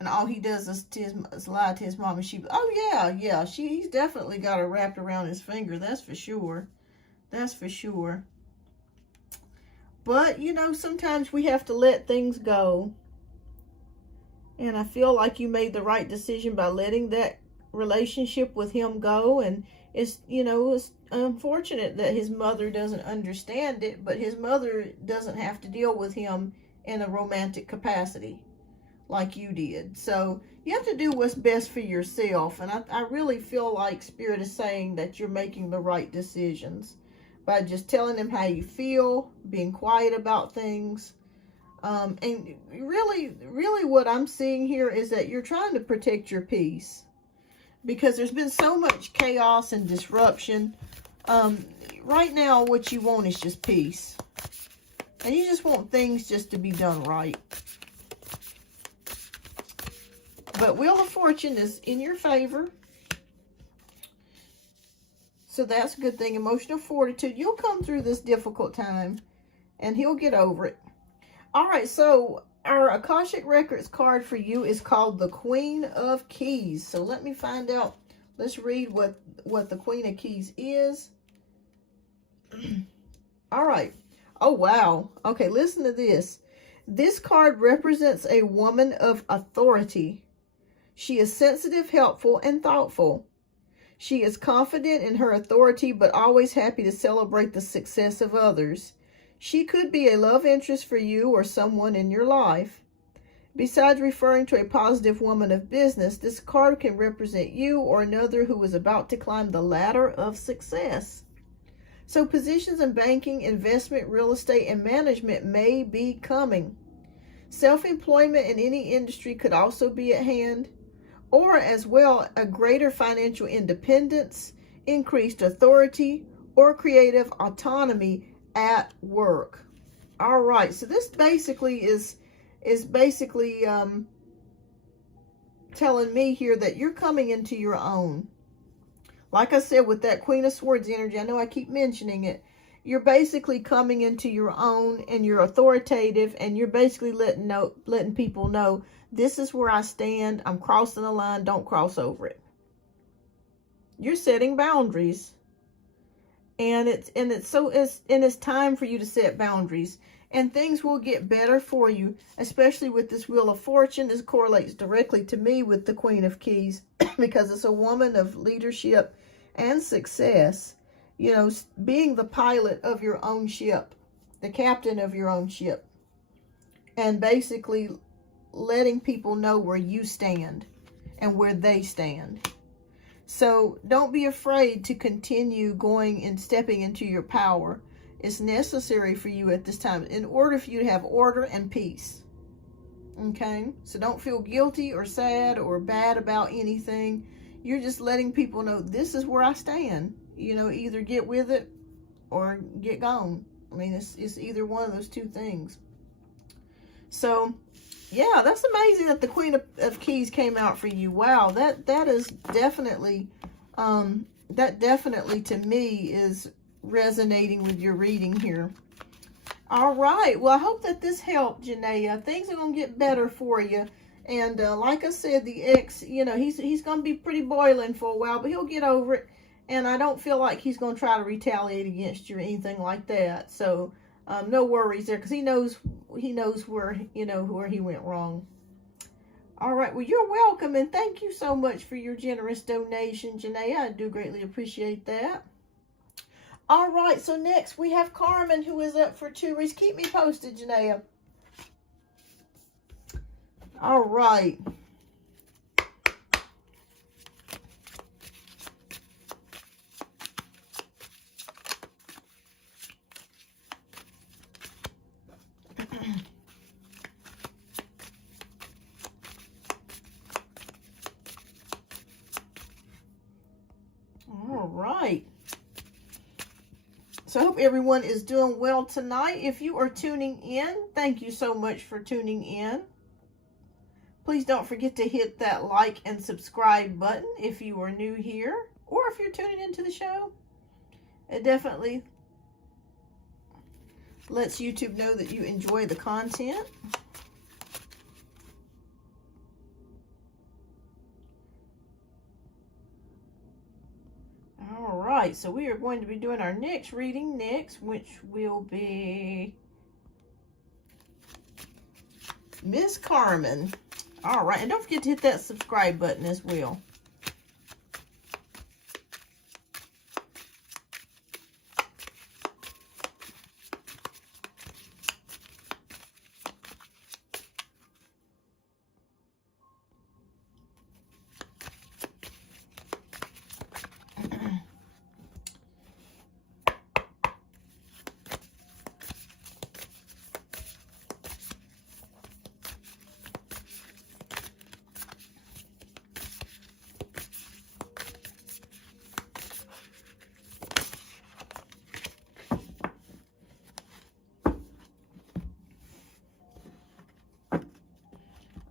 And all he does is lie to his mom. And he's definitely got it wrapped around his finger. That's for sure. That's for sure. But, sometimes we have to let things go. And I feel like you made the right decision by letting that relationship with him go. And it's unfortunate that his mother doesn't understand it. But his mother doesn't have to deal with him in a romantic capacity like you did. So you have to do what's best for yourself. And I really feel like Spirit is saying that you're making the right decisions by just telling them how you feel, being quiet about things. And really what I'm seeing here is that you're trying to protect your peace because there's been so much chaos and disruption. Right now, what you want is just peace. And you just want things just to be done right. But Wheel of Fortune is in your favor. So that's a good thing. Emotional fortitude. You'll come through this difficult time and he'll get over it. All right, so our Akashic Records card for you is called the Queen of Keys. So let me find out. Let's read what the Queen of Keys is. All right. Oh, wow. Okay, listen to this. This card represents a woman of authority. She is sensitive, helpful, and thoughtful. She is confident in her authority, but always happy to celebrate the success of others. She could be a love interest for you or someone in your life. Besides referring to a positive woman of business, this card can represent you or another who is about to climb the ladder of success. So positions in banking, investment, real estate, and management may be coming. Self-employment in any industry could also be at hand, or as well, a greater financial independence, increased authority, or creative autonomy at work. All right, so this basically is basically telling me here that you're coming into your own. Like I said, with that Queen of Swords energy, I know I keep mentioning it, you're basically coming into your own, and you're authoritative, and you're basically letting people know, this is where I stand. I'm crossing the line. Don't cross over it. You're setting boundaries. And it's time for you to set boundaries. And things will get better for you, especially with this Wheel of Fortune. This correlates directly to me with the Queen of Keys because it's a woman of leadership and success. You know, being the pilot of your own ship, the captain of your own ship, and basically letting people know where you stand and where they stand. So don't be afraid to continue going and stepping into your power. It's necessary for you at this time in order for you to have order and peace. Okay? So don't feel guilty or sad or bad about anything. You're just letting people know, this is where I stand. You know, either get with it or get gone. I mean, it's either one of those two things. So, yeah, that's amazing that the Queen of Keys came out for you. Wow, that is definitely, that definitely to me is resonating with your reading here. All right, well, I hope that this helped, Janaea. Things are going to get better for you. And like I said, the ex, you know, he's going to be pretty boiling for a while, but he'll get over it. And I don't feel like he's going to try to retaliate against you or anything like that. So no worries there, because he knows where, you know, where he went wrong. All right, well, you're welcome, and thank you so much for your generous donation, Janaea. I do greatly appreciate that. All right, so next we have Carmen, who is up for 2 reads. Keep me posted, Janaea. All right. All right. So I hope everyone is doing well tonight. If you are tuning in, thank you so much for tuning in. Please don't forget to hit that like and subscribe button if you are new here, or if you're tuning into the show. It definitely lets YouTube know that you enjoy the content. All right, so we are going to be doing our next reading next, which will be Miss Carmen. All right, and don't forget to hit that subscribe button as well.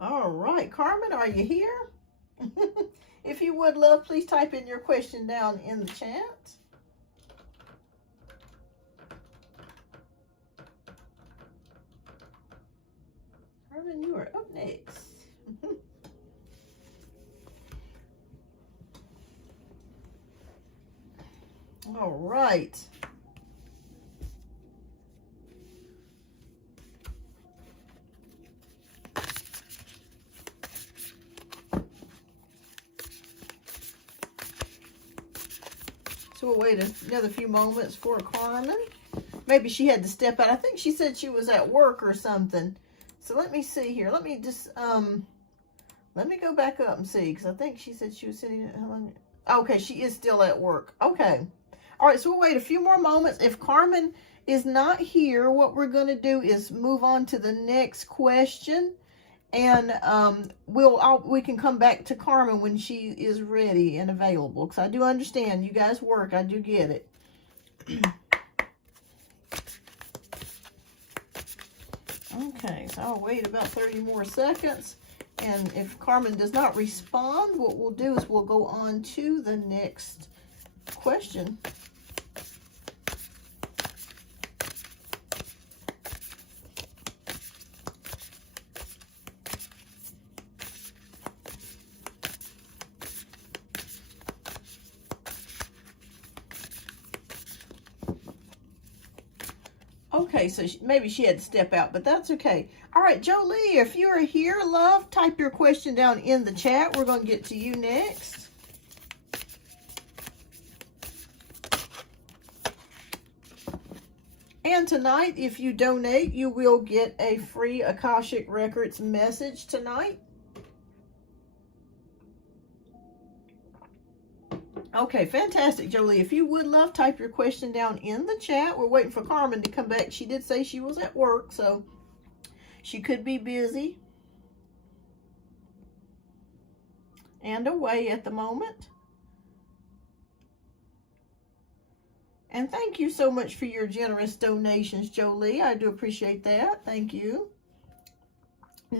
All right, Carmen, are you here? If you would, love, please type in your question down in the chat. Carmen, you are up next. All right. So we'll wait another few moments for Carmen. Maybe she had to step out. I think she said she was at work or something. So let me see here. Let me just, let me go back up and see, because I think she said she was sitting at home. Okay, she is still at work. Okay. All right, so we'll wait a few more moments. If Carmen is not here, what we're going to do is move on to the next question. And we can come back to Carmen when she is ready and available. Because I do understand you guys work. I do get it. Okay, so I'll wait about 30 more seconds. And if Carmen does not respond, what we'll do is we'll go on to the next question. Okay, so maybe she had to step out, but that's okay. All right, Jolie, if you are here, love, type your question down in the chat. We're going to get to you next. And tonight, if you donate, you will get a free Akashic Records message tonight. Okay, fantastic, Jolie. If you would love, type your question down in the chat. We're waiting for Carmen to come back. She did say she was at work, so she could be busy and away at the moment. And thank you so much for your generous donations, Jolie. I do appreciate that. Thank you.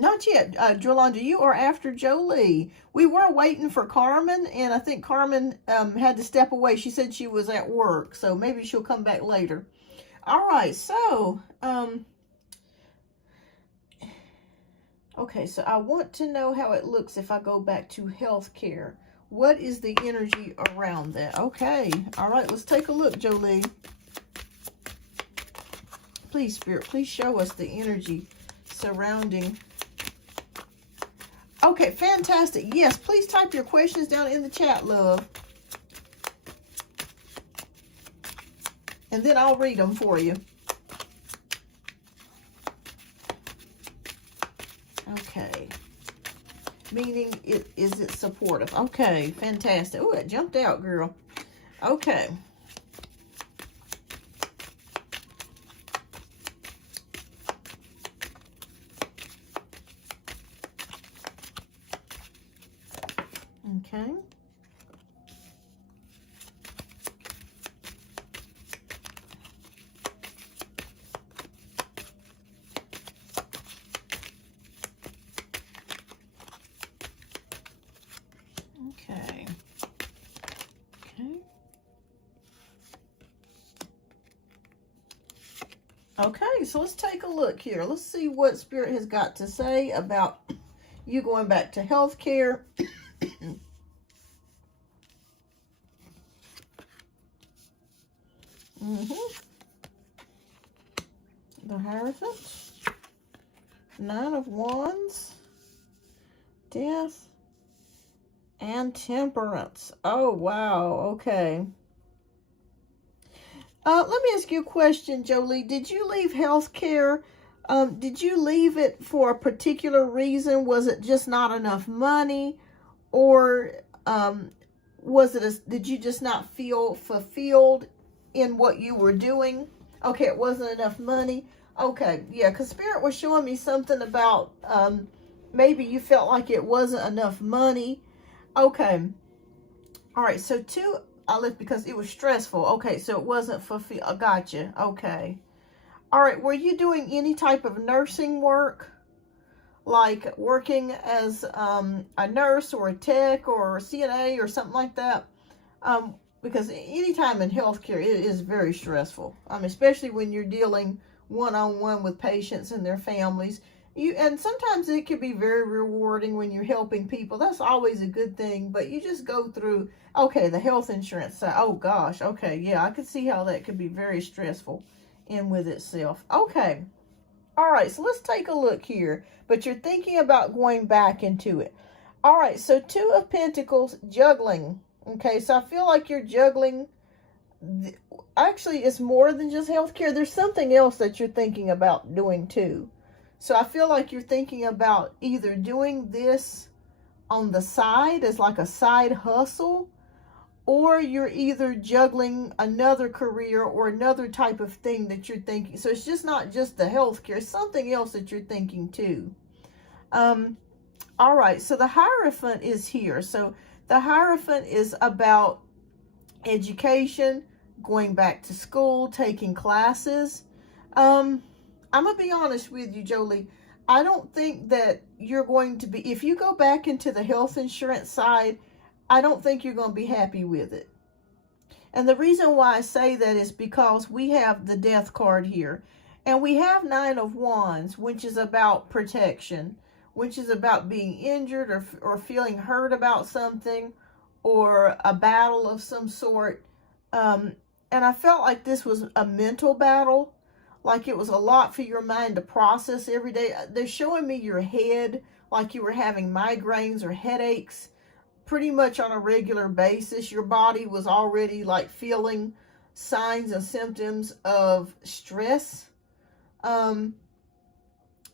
Not yet, Jolanda, you are after Jolie. We were waiting for Carmen, and I think Carmen had to step away. She said she was at work, so maybe she'll come back later. All right, so, okay, so I want to know how it looks if I go back to healthcare. What is the energy around that? Okay, all right, let's take a look, Jolie. Please, Spirit, please show us the energy surrounding. Okay, fantastic. Yes, please type your questions down in the chat, love. And then I'll read them for you. Okay. Meaning, is it supportive? Okay, fantastic. Oh, it jumped out, girl. Okay. Okay. Okay. Okay. Okay, so let's take a look here. Let's see what Spirit has got to say about you going back to healthcare. The Hierophant, 9 of Wands, Death, and Temperance. Oh, wow. Okay. Let me ask you a question, Jolie. Did you leave healthcare? Did you leave it for a particular reason? Was it just not enough money? Or did you just not feel fulfilled in what you were doing? Okay, it wasn't enough money. Okay, yeah, because Spirit was showing me something about maybe you felt like it wasn't enough money. Okay. All right, so 2, I left because it was stressful. Okay, so it wasn't fulfilled. I gotcha. Okay. All right, were you doing any type of nursing work? Like working as a nurse or a tech or a CNA or something like that? Because anytime in healthcare, it is very stressful. Especially when you're dealing one-on-one with patients and their families. And sometimes it can be very rewarding when you're helping people. That's always a good thing. But you just go through, okay, the health insurance side. Oh gosh, okay, yeah, I could see how that could be very stressful in with itself. Okay. All right, so let's take a look here. But you're thinking about going back into it. All right, so Two of Pentacles, juggling. Okay, so I feel like you're juggling. Actually, it's more than just healthcare. There's something else that you're thinking about doing too. So I feel like you're thinking about either doing this on the side as like a side hustle, or you're either juggling another career or another type of thing that you're thinking. So it's just not just the healthcare, it's something else that you're thinking too. All right, so the Hierophant is here. So the Hierophant is about education, going back to school, taking classes. I'm going to be honest with you, Jolie. I don't think that you're going to be, if you go back into the health insurance side, I don't think you're going to be happy with it. And the reason why I say that is because we have the Death card here. And we have Nine of Wands, which is about protection, which is about being injured or feeling hurt about something, or a battle of some sort. And I felt like this was a mental battle. Like it was a lot for your mind to process every day. They're showing me your head, like you were having migraines or headaches pretty much on a regular basis. Your body was already like feeling signs and symptoms of stress.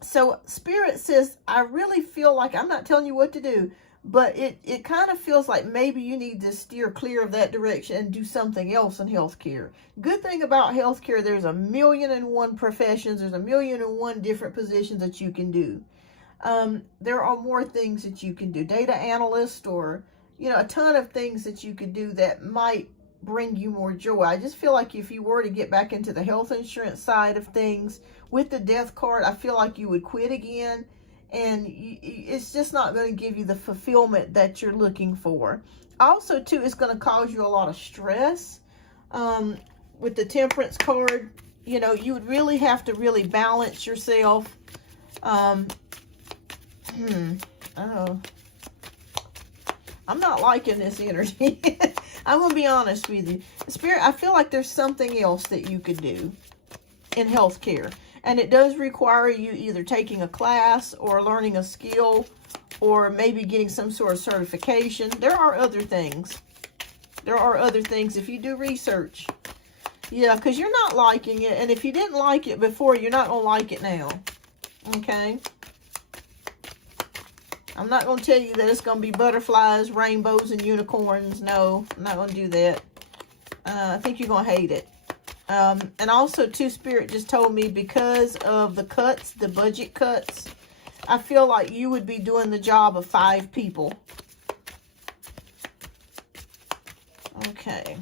So Spirit says, I really feel like, I'm not telling you what to do, but it kind of feels like maybe you need to steer clear of that direction and do something else in healthcare. Good thing about healthcare, there's 1,000,001 professions. There's 1,000,001 different positions that you can do. There are more things that you can do. Data analyst, or, a ton of things that you could do that might bring you more joy. I just feel like if you were to get back into the health insurance side of things with the Death card, I feel like you would quit again. And it's just not going to give you the fulfillment that you're looking for. Also, too, it's going to cause you a lot of stress. With the Temperance card, you would really have to really balance yourself. Oh, I'm not liking this energy. I'm going to be honest with you. Spirit, I feel like there's something else that you could do in healthcare. And it does require you either taking a class or learning a skill, or maybe getting some sort of certification. There are other things. There are other things if you do research. Yeah, because you're not liking it. And if you didn't like it before, you're not going to like it now. Okay? I'm not going to tell you that it's going to be butterflies, rainbows, and unicorns. No, I'm not going to do that. I think you're going to hate it. And also, too, Spirit just told me because of the cuts, the budget cuts, I feel like you would be doing the job of 5 people. Okay.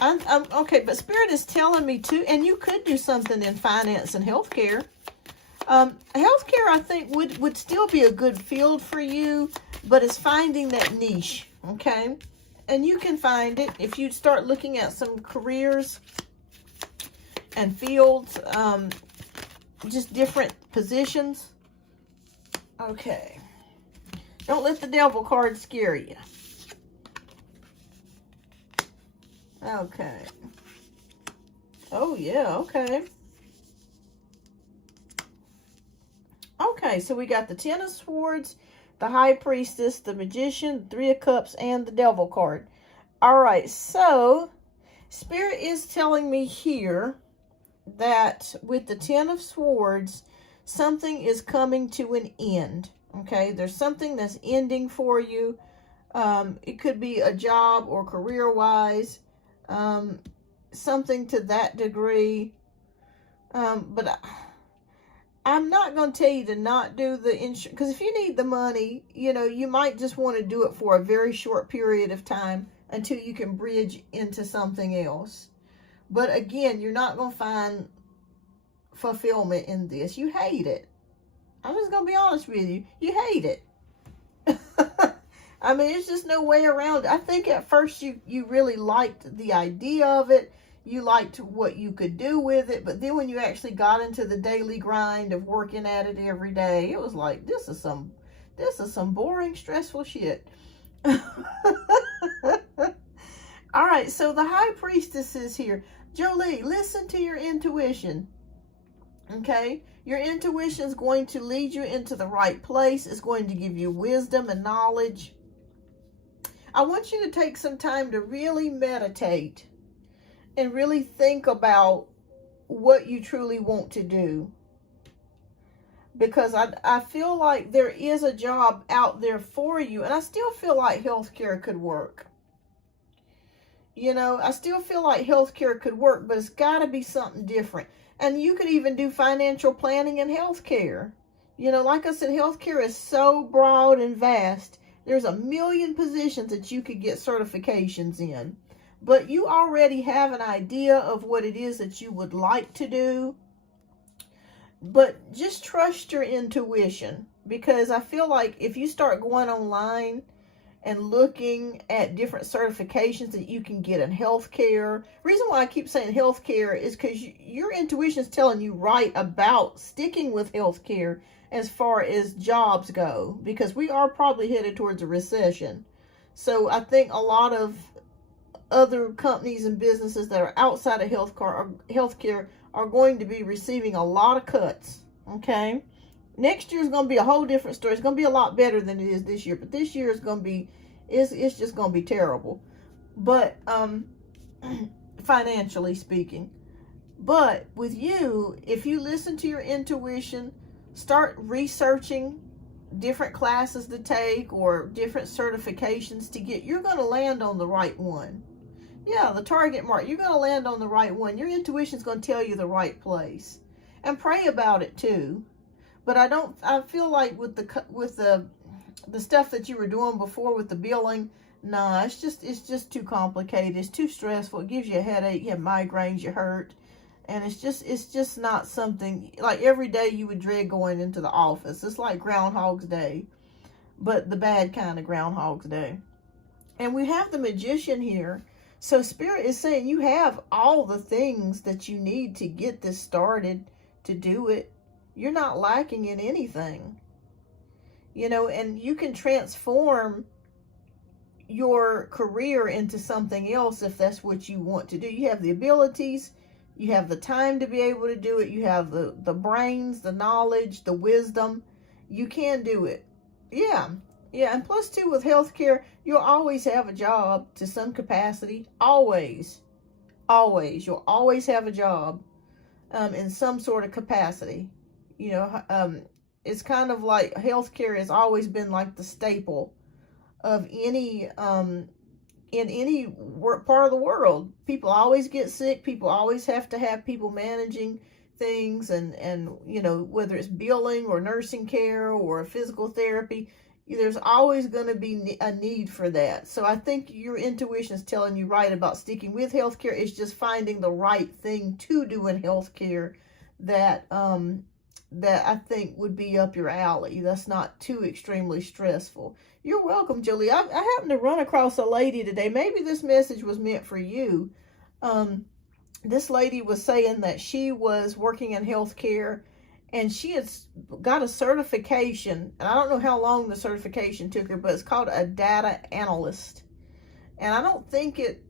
Okay, but Spirit is telling me too, and you could do something in finance and healthcare. Healthcare, I think, would still be a good field for you, but it's finding that niche, okay? And you can find it if you start looking at some careers and fields, just different positions. Okay. Don't let the Devil card scare you. Okay. Oh, yeah, okay. Okay, so we got the Ten of Swords, the High Priestess, the Magician, the 3 of Cups, and the Devil card. All right, so Spirit is telling me here that with the Ten of Swords, something is coming to an end. Okay, there's something that's ending for you. It could be a job or career-wise, something to that degree. But I'm not going to tell you to not do the insurance, because if you need the money, you might just want to do it for a very short period of time until you can bridge into something else. But again, you're not going to find fulfillment in this. You hate it. I'm just going to be honest with you. You hate it. I mean, there's just no way around it. I think at first you really liked the idea of it. you liked what you could do with it, but then when you actually got into the daily grind of working at it every day, it was like, this is some boring, stressful shit. All right, so the High Priestess is here. Jolie, listen to your intuition. Okay? Your intuition is going to lead you into the right place. It's going to give you wisdom and knowledge. I want you to take some time to really meditate and really think about what you truly want to do. Because I feel like there is a job out there for you, and I still feel like healthcare could work. You know, I still feel like healthcare could work, but it's got to be something different. And you could even do financial planning in healthcare. You know, like I said, healthcare is so broad and vast. There's a million positions that you could get certifications in. But you already have an idea of what it is that you would like to do. But just trust your intuition, because I feel like if you start going online and looking at different certifications that you can get in healthcare. Reason why I keep saying healthcare is because your intuition is telling you right about sticking with healthcare as far as jobs go, because we are probably headed towards a recession. So I think a lot of other companies and businesses that are outside of healthcare are going to be receiving a lot of cuts. Okay? Next year is going to be a whole different story. It's going to be a lot better than it is this year, but this year is going to be, it's just going to be terrible. But financially speaking. But with you, if you listen to your intuition, start researching different classes to take or different certifications to get, you're going to land on the right one. Yeah, the target market, you're going to land on the right one. Your intuition is going to tell you the right place. And pray about it too. But I feel like with the stuff that you were doing before with the billing, nah, it's just too complicated. It's too stressful. It gives you a headache. You have migraines. You hurt, and it's just not something like every day you would dread going into the office. It's like Groundhog's Day, but the bad kind of Groundhog's Day. And we have the Magician here, so Spirit is saying you have all the things that you need to get this started, to do it. You're not lacking in anything, you know, and you can transform your career into something else if that's what you want to do. You have the abilities, you have the time to be able to do it, you have the brains, the knowledge, the wisdom. You can do it. Yeah, and plus too, with healthcare, you'll always have a job to some capacity. Always. You'll always have a job in some sort of capacity. You know, it's kind of like healthcare has always been like the staple of any, in any part of the world. People always get sick. People always have to have people managing things, and you know, whether it's billing or nursing care or physical therapy, there's always going to be a need for that. So I think your intuition is telling you right about sticking with healthcare. It's just finding the right thing to do in healthcare that I think would be up your alley. That's not too extremely stressful. You're welcome, Julie. I happened to run across a lady today. Maybe this message was meant for you. This lady was saying that she was working in healthcare, and she had got a certification. And I don't know how long the certification took her, but it's called a data analyst. And I don't think it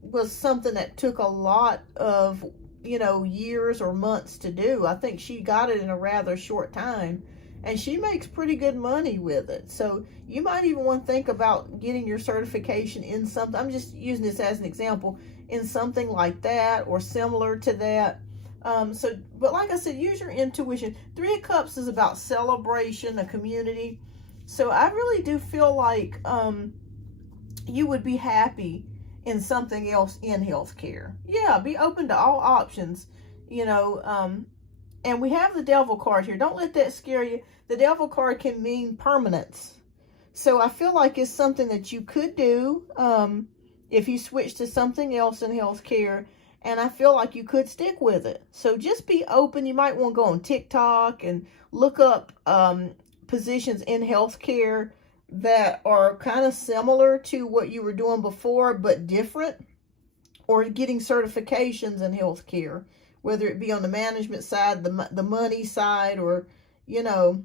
was something that took a lot of, you know, years or months to do. I think she got it in a rather short time, and she makes pretty good money with it. So you might even want to think about getting your certification in something. I'm just using this as an example, in something like that or similar to that. But like I said, use your intuition. 3 of Cups is about celebration, a community. So I really do feel like you would be happy in something else in healthcare. Yeah, be open to all options, you know. And we have the Devil card here. Don't let that scare you. The Devil card can mean permanence. So I feel like it's something that you could do if you switch to something else in healthcare. And I feel like you could stick with it. So just be open. You might want to go on TikTok and look up positions in healthcare that are kind of similar to what you were doing before, but different. or getting certifications in healthcare, whether it be on the management side, the money side, or, you know,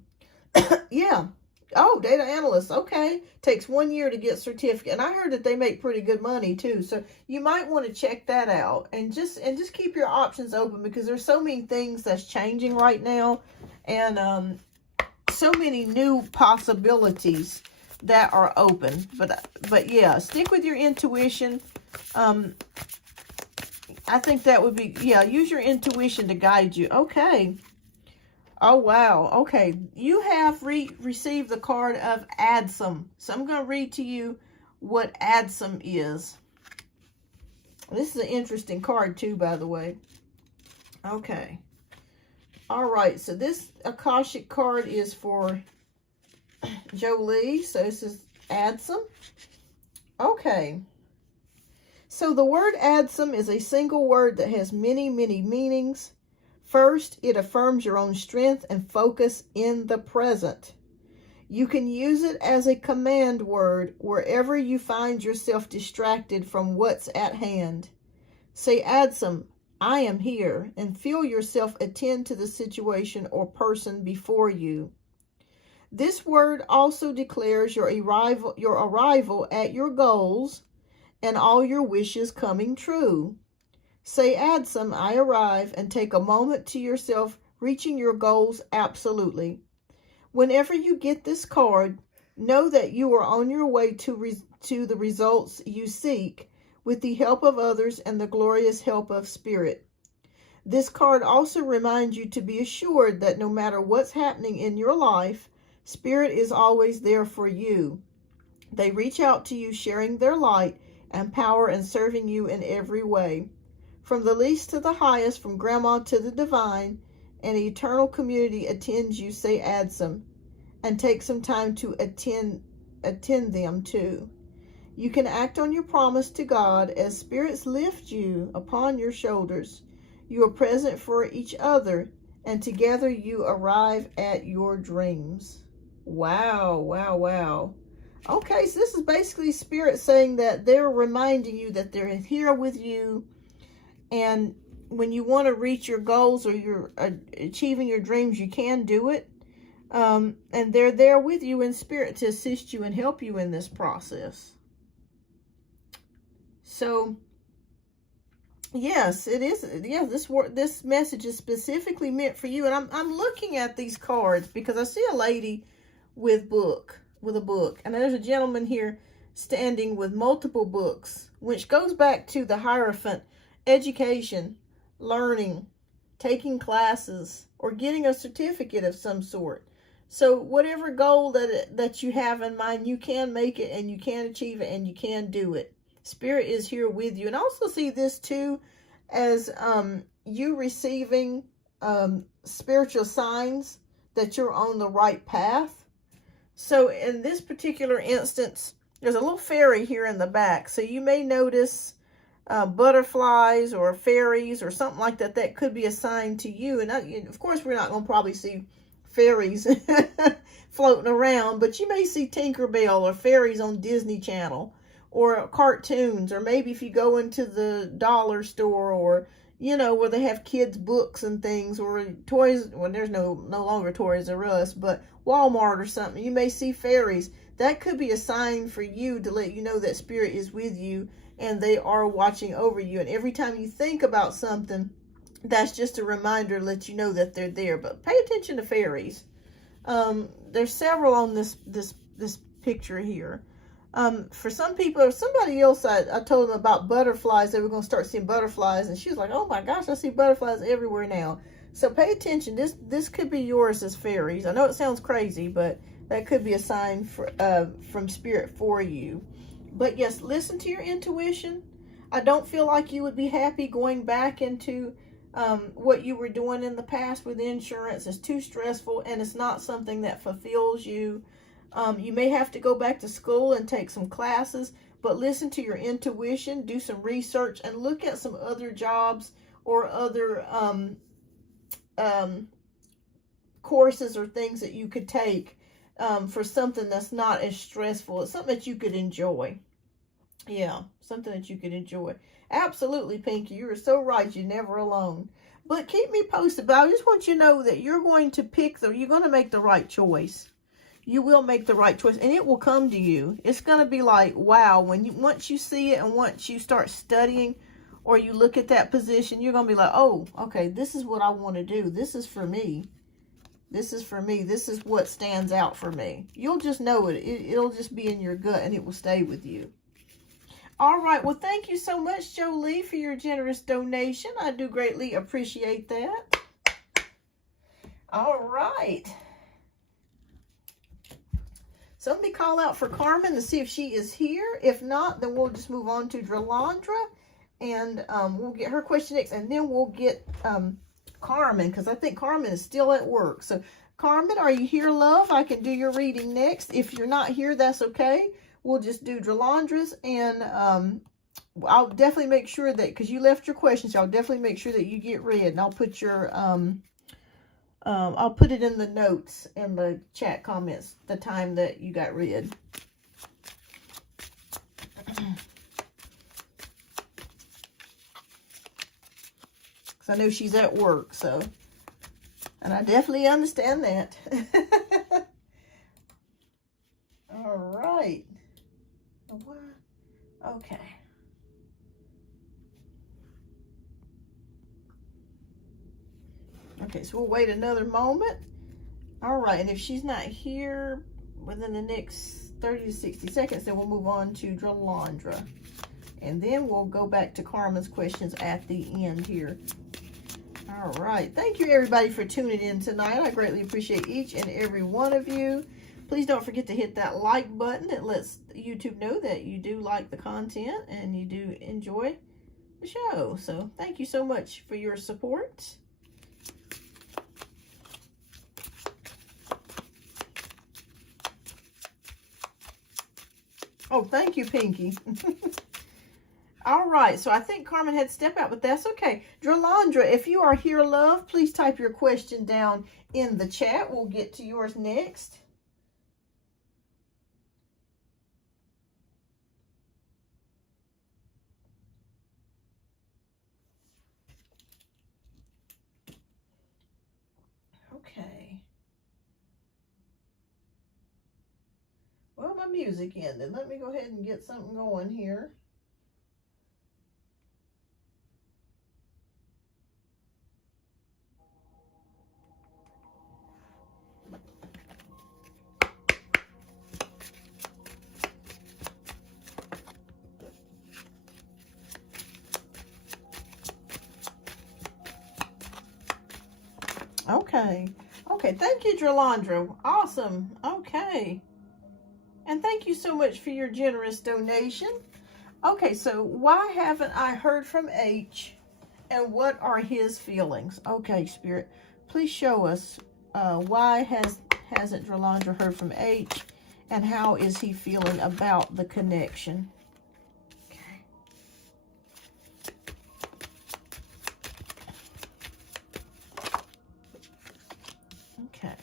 yeah. Oh, data analyst. Okay. Takes 1 year to get certificate. And I heard that they make pretty good money too. So you might want to check that out, and just keep your options open, because there's so many things that's changing right now, and so many new possibilities that are open. But yeah, stick with your intuition. I think that would be, yeah, use your intuition to guide you. Okay. Oh, wow. Okay. You have received the card of Adsum. So I'm going to read to you what Adsum is. This is an interesting card too, by the way. Okay. All right. So this Akashic card is for Jolie. So this is Adsum. Okay. So the word Adsum is a single word that has many, many meanings. First, it affirms your own strength and focus in the present. You can use it as a command word wherever you find yourself distracted from what's at hand. Say, Adsum, I am here, and feel yourself attend to the situation or person before you. This word also declares your arrival at your goals and all your wishes coming true. Say, Adsum, I arrive, and take a moment to yourself, reaching your goals absolutely. Whenever you get this card, know that you are on your way to the results you seek with the help of others and the glorious help of Spirit. This card also reminds you to be assured that no matter what's happening in your life, Spirit is always there for you. They reach out to you, sharing their light and power and serving you in every way. From the least to the highest, from grandma to the divine, an eternal community attends you, say Adsum, and take some time to attend them too. You can act on your promise to God as spirits lift you upon your shoulders. You are present for each other, and together you arrive at your dreams. Wow, wow, wow. Okay, so this is basically Spirit saying that they're reminding you that they're here with you. And when you want to reach your goals or you're achieving your dreams, you can do it. And they're there with you in spirit to assist you and help you in this process. So, yes, it is. Yeah, this message is specifically meant for you. And I'm looking at these cards because I see a lady with a book. And there's a gentleman here standing with multiple books, which goes back to the Hierophant. Education, learning, taking classes, or getting a certificate of some sort. So whatever goal that you have in mind, you can make it, and you can achieve it, and you can do it. Spirit is here with you. And I also see this too as you receiving spiritual signs that you're on the right path. So in this particular instance, there's a little fairy here in the back. So you may notice butterflies or fairies or something like that. That could be a sign to you. And of course, we're not going to probably see fairies floating around, but you may see Tinkerbell or fairies on Disney Channel or cartoons, or maybe if you go into the dollar store, or you know, where they have kids books and things, or toys. Well, there's no longer Toys R Us, but Walmart or something, you may see fairies. That could be a sign for you to let you know that Spirit is with you and they are watching over you. And every time you think about something, that's just a reminder to let you know that they're there. But pay attention to fairies. There's several on this picture here. For some people, somebody else, I told them about butterflies. They were going to start seeing butterflies, and she was like, oh my gosh, I see butterflies everywhere now. So pay attention. This could be yours as fairies. I know it sounds crazy, but that could be a sign from Spirit for you. But yes, listen to your intuition. I don't feel like you would be happy going back into what you were doing in the past with insurance. It's too stressful, and it's not something that fulfills you. You may have to go back to school and take some classes, but listen to your intuition, do some research, and look at some other jobs or other courses or things that you could take for something that's not as stressful. It's something that you could enjoy. Yeah, something that you could enjoy. Absolutely, Pinky. You are so right. You're never alone. But keep me posted. But I just want you to know that you're going to you're going to make the right choice. You will make the right choice, and it will come to you. It's going to be like, wow, once you see it and once you start studying or you look at that position, you're going to be like, oh, okay, this is what I want to do. This is for me. This is for me. This is what stands out for me. You'll just know it. It'll just be in your gut, and it will stay with you. All right. Well, thank you so much, Jolie, for your generous donation. I do greatly appreciate that. All right. So let me call out for Carmen to see if she is here. If not, then we'll just move on to Dralandra, and we'll get her question next, and then we'll get Carmen, because I think Carmen is still at work. So, Carmen, are you here, love? I can do your reading next. If you're not here, that's okay. We'll just do Dralandra's, and I'll definitely make sure that, because you left your questions, I'll definitely make sure that you get read, and I'll put your I'll put it in the notes in the chat comments, the time that you got read. Because I know she's at work, so, and I definitely understand that. All right. Okay. Okay, so we'll wait another moment. All right, and if she's not here within the next 30 to 60 seconds, then we'll move on to Dralandra. And then we'll go back to Carmen's questions at the end here. All right. Thank you, everybody, for tuning in tonight. I greatly appreciate each and every one of you. Please don't forget to hit that like button. It lets YouTube know that you do like the content and you do enjoy the show. So thank you so much for your support. Oh, thank you, Pinky. All right, so I think Carmen had to step out, but that's okay. Dralandra, if you are here, love, please type your question down in the chat. We'll get to yours next. Okay. Well, my music ended. Let me go ahead and get something going here. Okay. Okay. Thank you, Dralandra. Awesome. Okay. And thank you so much for your generous donation. Okay, so why haven't I heard from H, and what are his feelings? Okay, Spirit, please show us why hasn't Dralandra heard from H, and how is he feeling about the connection? Okay.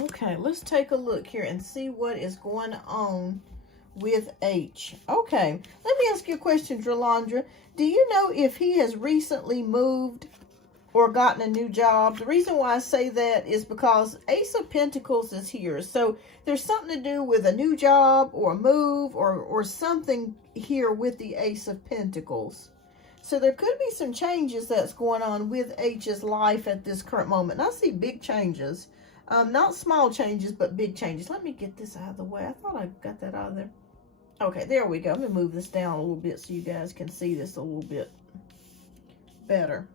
Okay, let's take a look here and see what is going on with H. Okay, let me ask you a question, Dralandra. Do you know if he has recently moved or gotten a new job? The reason why I say that is because Ace of Pentacles is here. So there's something to do with a new job or a move or something here with the Ace of Pentacles. So there could be some changes that's going on with H's life at this current moment. And I see big changes. Not small changes, but big changes. Let me get this out of the way. I thought I got that out of there. Okay, there we go. Let me move this down a little bit so you guys can see this a little bit better.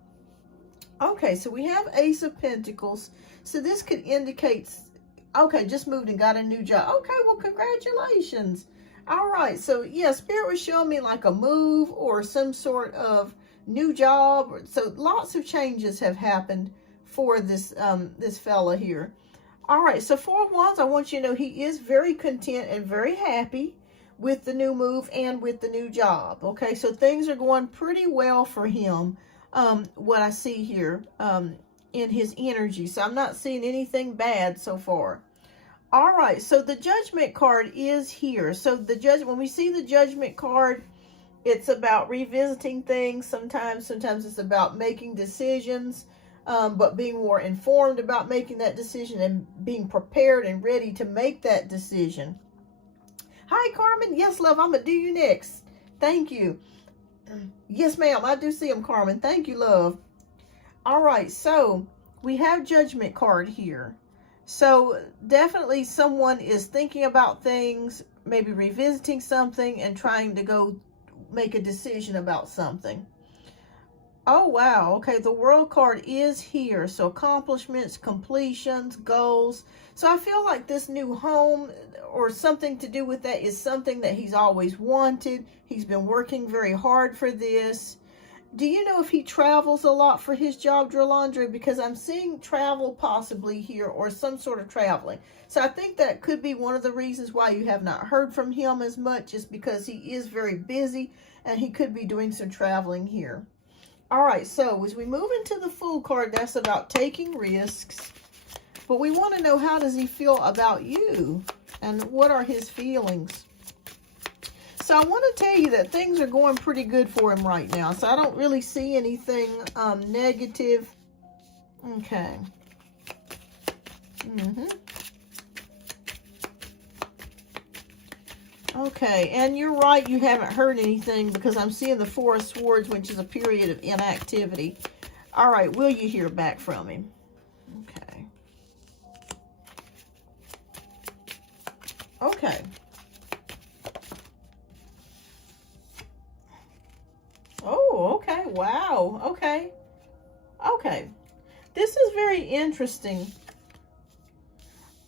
Okay, so we have Ace of Pentacles. So this could indicate, okay, just moved and got a new job. Okay, well, congratulations. All right, so yeah, Spirit was showing me like a move or some sort of new job. So lots of changes have happened for this this fella here. All right, so Four of Wands, I want you to know he is very content and very happy with the new move and with the new job. Okay, so things are going pretty well for him, what I see here in his energy. So I'm not seeing anything bad so far. All right, so the Judgment card is here. So the when we see the Judgment card, it's about revisiting things. Sometimes it's about making decisions, but being more informed about making that decision and being prepared and ready to make that decision. Hi, Carmen. Yes, love, I'm going to do you next. Thank you. Yes, ma'am, I do see him, Carmen. Thank you, love. All right, so we have Judgment card here. So definitely someone is thinking about things, maybe revisiting something and trying to go make a decision about something. Oh, wow. Okay, the World card is here. So accomplishments, completions, goals. So I feel like this new home or something to do with that is something that he's always wanted. He's been working very hard for this. Do you know if he travels a lot for his job, Drolandra? Because I'm seeing travel possibly here or some sort of traveling. So I think that could be one of the reasons why you have not heard from him as much, is because he is very busy and he could be doing some traveling here. All right, so as we move into the Fool card, that's about taking risks. But we want to know, how does he feel about you? And what are his feelings? So I want to tell you that things are going pretty good for him right now. So I don't really see anything negative. Okay. Okay, and you're right, you haven't heard anything, because I'm seeing the Four of Swords, which is a period of inactivity. All right, will you hear back from him? Okay. Okay. Oh, okay. Wow. Okay. Okay. This is very interesting.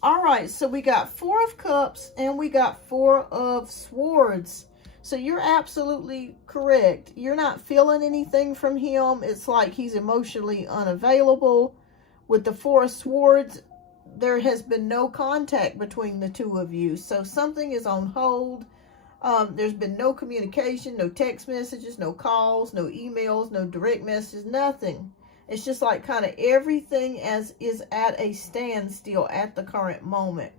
All right, so we got Four of Cups and we got Four of Swords. So you're absolutely correct. You're not feeling anything from him. It's like he's emotionally unavailable. With the Four of Swords, there has been no contact between the two of you. So something is on hold. There's been no communication, no text messages, no calls, no emails, no direct messages, nothing. It's just like kind of everything is at a standstill at the current moment.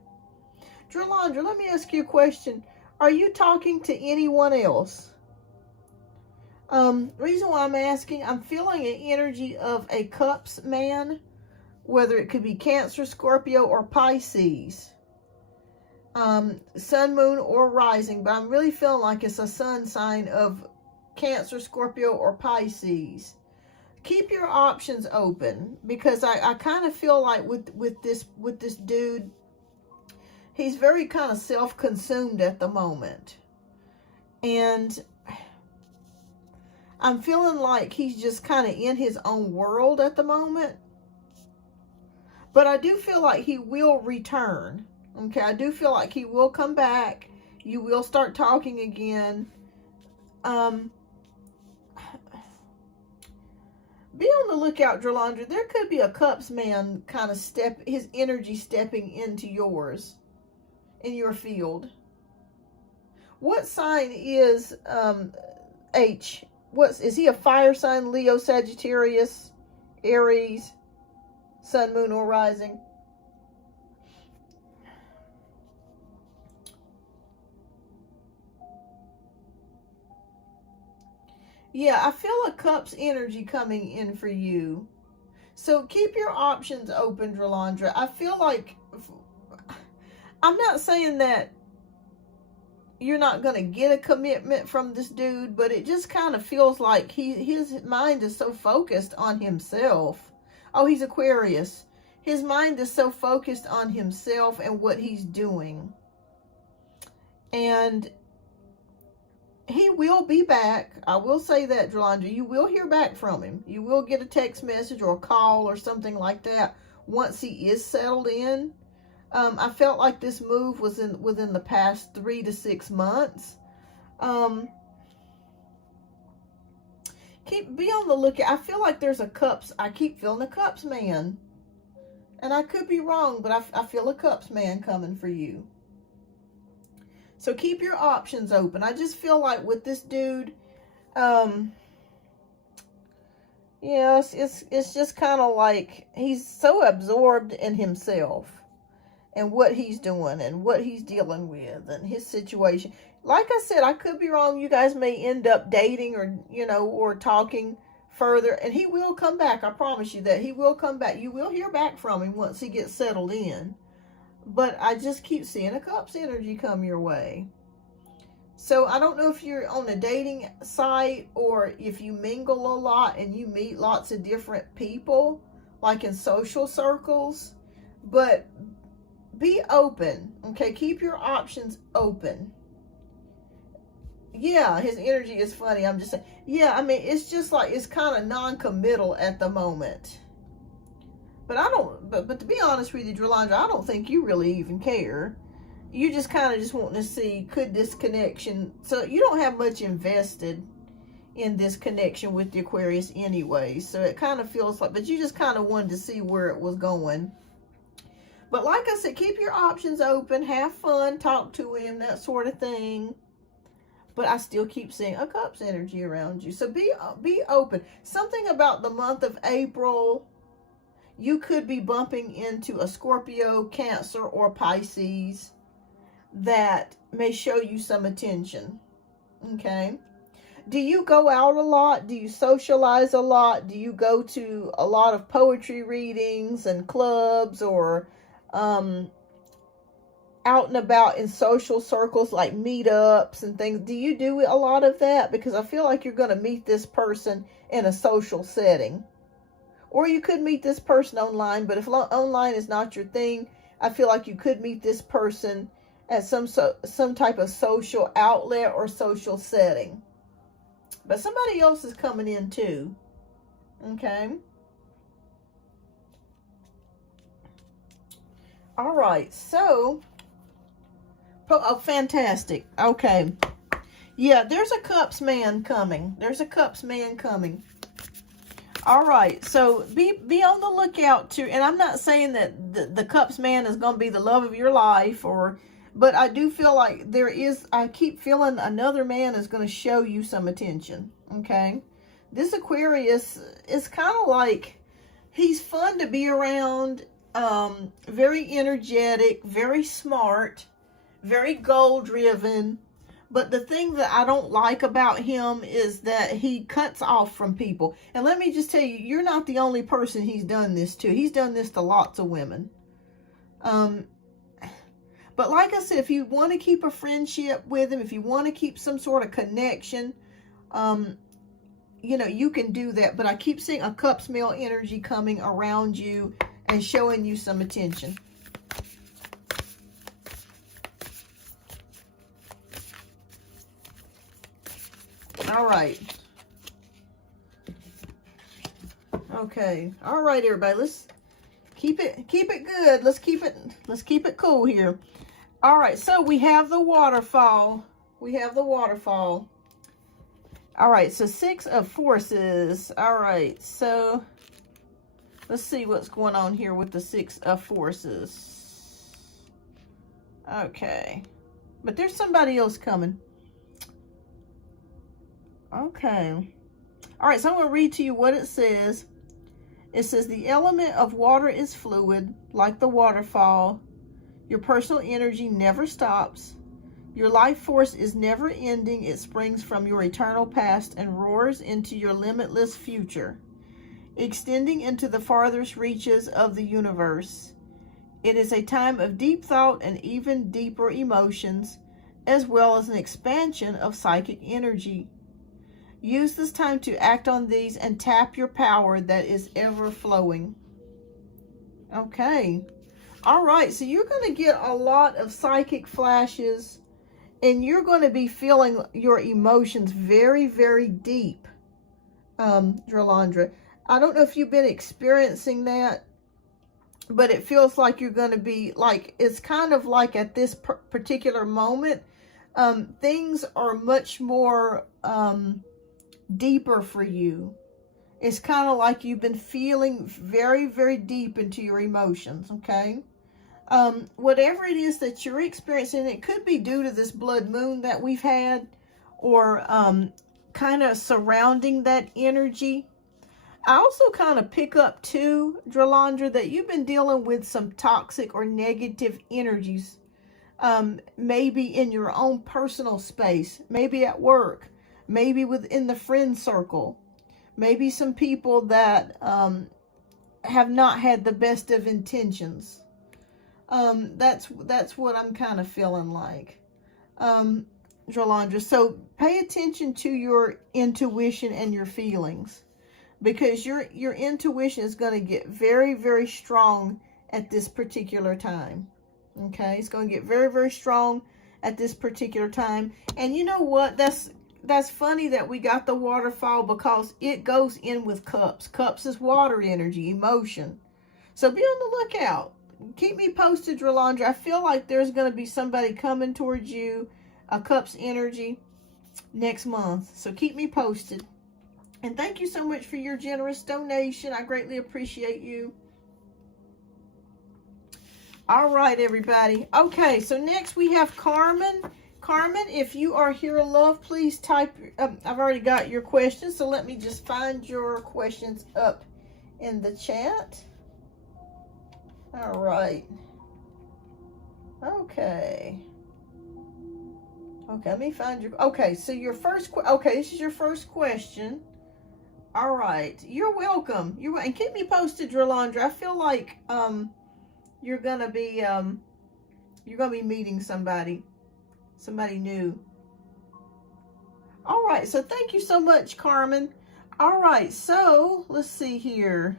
Drolandra, let me ask you a question. Are you talking to anyone else? Reason why I'm asking, I'm feeling an energy of a Cups man, whether it could be Cancer, Scorpio, or Pisces. Sun, Moon, or Rising, but I'm really feeling like it's a sun sign of Cancer, Scorpio, or Pisces. Keep your options open, because I kind of feel like with this dude, he's very kind of self-consumed at the moment. And I'm feeling like he's just kind of in his own world at the moment. But I do feel like he will return. Okay, I do feel like he will come back. You will start talking again. Be on the lookout, Drolandra. There could be a Cups man kind of his energy stepping into yours, in your field. What sign is H? Is he a fire sign? Leo, Sagittarius, Aries, Sun, Moon, or Rising? Yeah, I feel a Cups energy coming in for you. So keep your options open, Drolandra. I feel like, I'm not saying that you're not going to get a commitment from this dude, but it just kind of feels like his mind is so focused on himself. Oh, he's Aquarius. His mind is so focused on himself and what he's doing. And he will be back. I will say that, Drolandra. You will hear back from him. You will get a text message or a call or something like that once he is settled in. I felt like this move was within the past 3 to 6 months. be on the lookout. I feel like there's a cups. I keep feeling a cups man. And I could be wrong, but I feel a cups man coming for you. So keep your options open. I just feel like with this dude, yes, it's just kind of like he's so absorbed in himself and what he's doing and what he's dealing with and his situation. Like I said, I could be wrong. You guys may end up dating or, or talking further, and he will come back. I promise you that he will come back. You will hear back from him once he gets settled in. But I just keep seeing a cups energy come your way. So I don't know if you're on a dating site or if you mingle a lot and you meet lots of different people, like in social circles, but be open, okay? Keep your options open. Yeah, his energy is funny. I'm just saying, yeah, I mean, it's just like, it's kind of non-committal at the moment. But but to be honest with you, Drolanda, I don't think you really even care. You just kind of just wanting to see, could this connection, so you don't have much invested in this connection with the Aquarius anyway. So it kind of feels like, but you just kind of wanted to see where it was going. But like I said, keep your options open, have fun, talk to him, that sort of thing. But I still keep seeing a cups energy around you. So be open. Something about the month of April, you could be bumping into a Scorpio, Cancer, or Pisces that may show you some attention. Okay? Do you go out a lot? Do you socialize a lot? Do you go to a lot of poetry readings and clubs, or out and about in social circles like meetups and things? Do you do a lot of that? Because I feel like you're going to meet this person in a social setting. Or you could meet this person online, but if online is not your thing, I feel like you could meet this person at some type of social outlet or social setting. But somebody else is coming in too. Okay? All right, so... Oh, fantastic. Okay. Yeah, there's a cups man coming. There's a cups man coming. All right. So be on the lookout too. And I'm not saying that the cups man is going to be the love of your life, but I do feel like I keep feeling another man is going to show you some attention. Okay. This Aquarius is kind of like, he's fun to be around. Very energetic, very smart, very goal-driven. But the thing that I don't like about him is that he cuts off from people. And let me just tell you, you're not the only person he's done this to. He's done this to lots of women. But like I said, if you want to keep a friendship with him, if you want to keep some sort of connection, you can do that. But I keep seeing a cups male energy coming around you and showing you some attention. All right. Okay. All right, everybody. Let's keep it good. Let's keep it cool here. All right. So we have the waterfall. All right. So 6 of forces. All right. So let's see what's going on here with the 6 of forces. Okay. But there's somebody else coming. Okay. All right, so I'm going to read to you what it says. It says, the element of water is fluid, like the waterfall. Your personal energy never stops. Your life force is never ending. It springs from your eternal past and roars into your limitless future, extending into the farthest reaches of the universe. It is a time of deep thought and even deeper emotions, as well as an expansion of psychic energy. Use this time to act on these and tap your power that is ever flowing. Okay. All right. So you're going to get a lot of psychic flashes, and you're going to be feeling your emotions very, very deep, Drolandra. I don't know if you've been experiencing that, but it feels like you're going to be like, it's kind of like at this particular moment, things are much more, deeper for you. It's kind of like you've been feeling very, very deep into your emotions, okay? Whatever it is that you're experiencing, it could be due to this blood moon that we've had, or kind of surrounding that energy. I also kind of pick up too, Dralandra, that you've been dealing with some toxic or negative energies, maybe in your own personal space, maybe at work, maybe within the friend circle, maybe some people that have not had the best of intentions. That's what I'm kind of feeling like, Dralandra. So pay attention to your intuition and your feelings, because your intuition is going to get very, very strong at this particular time. Okay, it's going to get very, very strong at this particular time. And you know what? That's funny that we got the waterfall, because it goes in with cups. Cups is water energy, emotion. So be on the lookout. Keep me posted, Dralandra. I feel like there's going to be somebody coming towards you, a cups energy, next month. So keep me posted. And thank you so much for your generous donation. I greatly appreciate you. All right, everybody. Okay, so next we have Carmen. Carmen, if you are here, love, please type. I've already got your questions, so let me just find your questions up in the chat. All right. Okay. Okay, let me find your. Okay, so your first. Okay, this is your first question. All right, you're welcome. And keep me posted, Dralandra. I feel like you're gonna be meeting somebody new. All right, so thank you so much, Carmen. All right, so let's see here.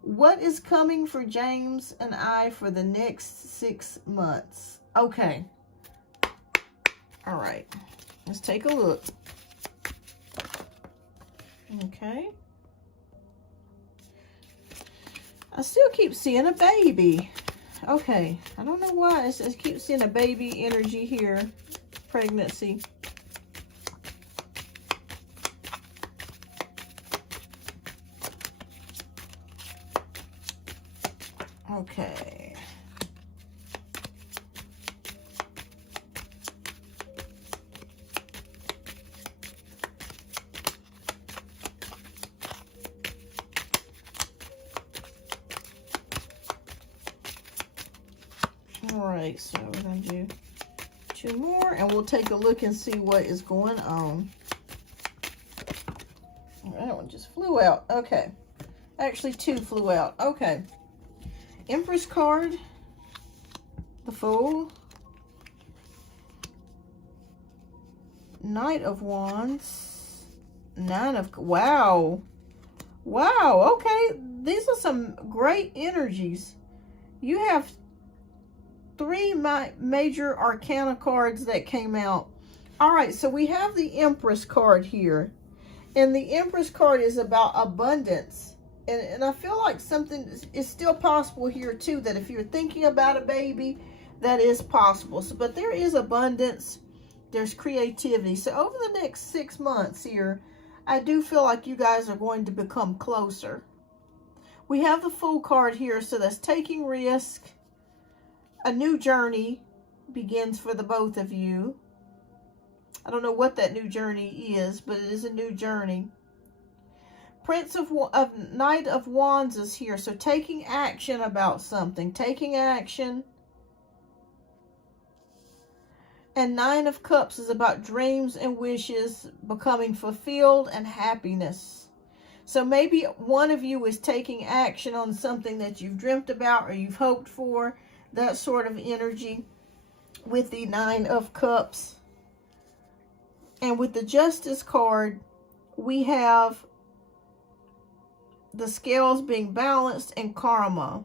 What is coming for James and I for the next 6 months? Okay. All right, let's take a look. Okay. I still keep seeing a baby. Okay. I don't know why. I just keep seeing a baby energy here. Pregnancy. Okay. All right, so we're going to do 2 more, and we'll take a look and see what is going on. That one just flew out. Okay. Actually, 2 flew out. Okay. Empress card. The Fool. Knight of Wands. 9 of... Wow. Wow. Okay. These are some great energies. You have 3 major arcana cards that came out. All right, so we have the Empress card here. And the Empress card is about abundance. And I feel like something is still possible here too, that if you're thinking about a baby, that is possible. So, but there is abundance. There's creativity. So over the next 6 months here, I do feel like you guys are going to become closer. We have the Fool card here, so that's taking risk. A new journey begins for the both of you. I don't know what that new journey is, but it is a new journey. Prince of Knight of Wands is here, so taking action about something, taking action. And 9 of Cups is about dreams and wishes becoming fulfilled and happiness. So maybe one of you is taking action on something that you've dreamt about or you've hoped for. That sort of energy with the 9 of Cups. And with the Justice card, we have the scales being balanced and karma.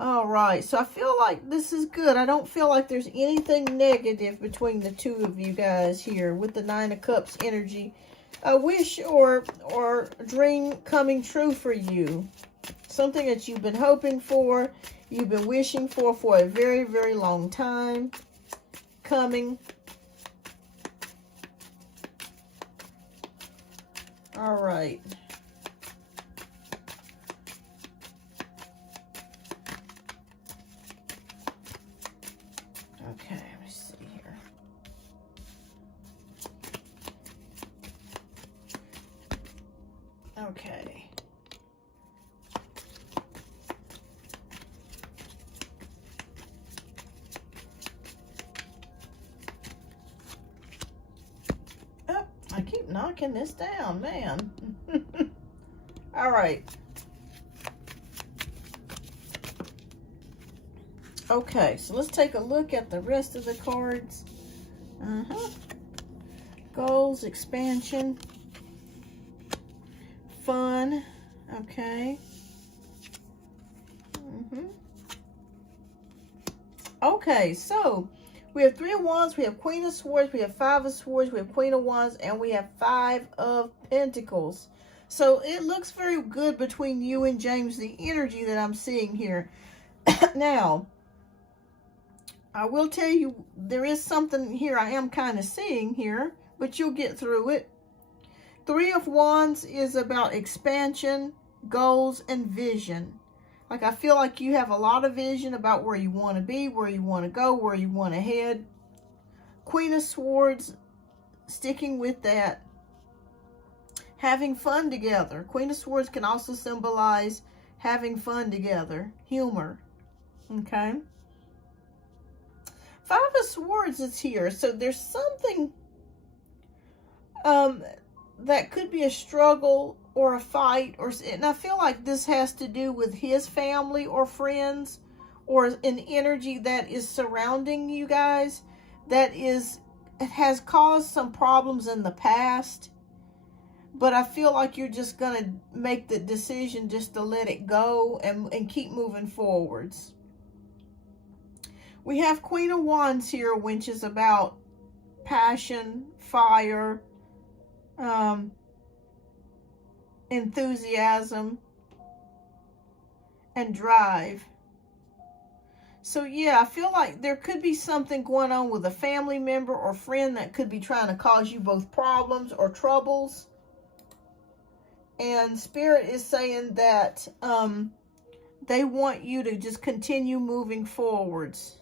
All right, so I feel like this is good. I don't feel like there's anything negative between the 2 of you guys here with the 9 of Cups energy. A wish or dream coming true for you. Something that you've been hoping for, you've been wishing for a very, very long time. Coming. All right. Okay, let me see here. Okay. Oh, I keep knocking this down, man. All right. Okay, so let's take a look at the rest of the cards. Goals, expansion, fun. Okay. Okay, so we have 3 of Wands, we have Queen of Swords, we have 5 of Swords, we have Queen of Wands, and we have 5 of Pentacles. So it looks very good between you and James, the energy that I'm seeing here. Now, I will tell you, there is something here I am kind of seeing here, but you'll get through it. 3 of Wands is about expansion, goals, and vision. Like, I feel like you have a lot of vision about where you want to be, where you want to go, where you want to head. Queen of Swords, sticking with that. Having fun together. Queen of Swords can also symbolize having fun together. Humor. Okay. 5 of Swords is here. So there's something that could be a struggle or a fight, and I feel like this has to do with his family or friends, or an energy that is surrounding you guys that has caused some problems in the past. But I feel like you're just gonna make the decision just to let it go and keep moving forwards. We have Queen of Wands here, which is about passion, fire, enthusiasm, and drive. So yeah, I feel like there could be something going on with a family member or friend that could be trying to cause you both problems or troubles. And Spirit is saying that they want you to just continue moving forwards.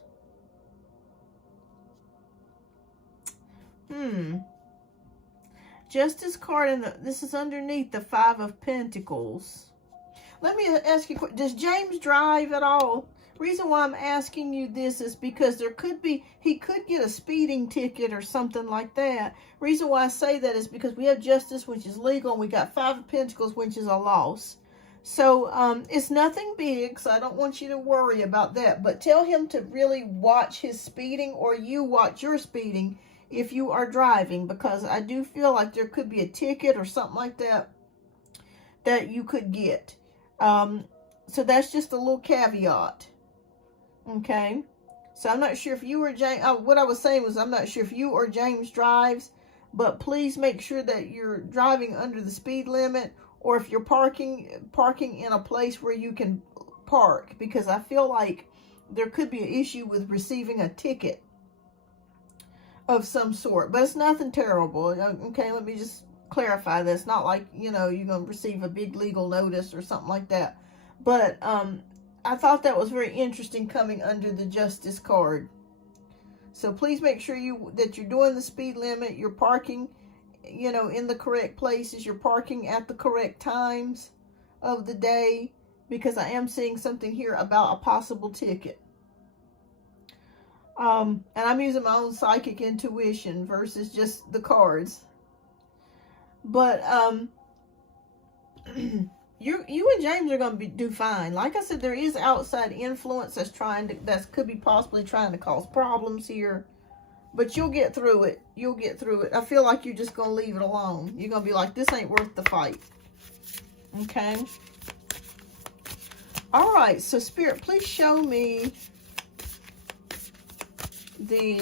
Justice card, and this is underneath the 5 of Pentacles. Let me ask you, does James drive at all? Reason why I'm asking you this is because he could get a speeding ticket or something like that. Reason why I say that is because we have Justice, which is legal, and we got 5 of Pentacles, which is a loss. So it's nothing big, so I don't want you to worry about that. But tell him to really watch his speeding, or you watch your speeding if you are driving, because I do feel like there could be a ticket or something like that you could get. So that's just a little caveat. Okay. So I'm not sure if you or James, what I was saying was I'm not sure if you or James drives, but please make sure that you're driving under the speed limit, or if you're parking in a place where you can park, because I feel like there could be an issue with receiving a ticket of some sort, but it's nothing terrible. Okay, let me just clarify this. Not like, you're going to receive a big legal notice or something like that. But I thought that was very interesting coming under the Justice card. So please make sure that you're doing the speed limit, you're parking, in the correct places, you're parking at the correct times of the day, because I am seeing something here about a possible ticket. And I'm using my own psychic intuition versus just the cards. But you and James are going to do fine. Like I said, there is outside influence that could be possibly trying to cause problems here. But you'll get through it. You'll get through it. I feel like you're just going to leave it alone. You're going to be like, this ain't worth the fight. Okay? All right. So, Spirit, please show me the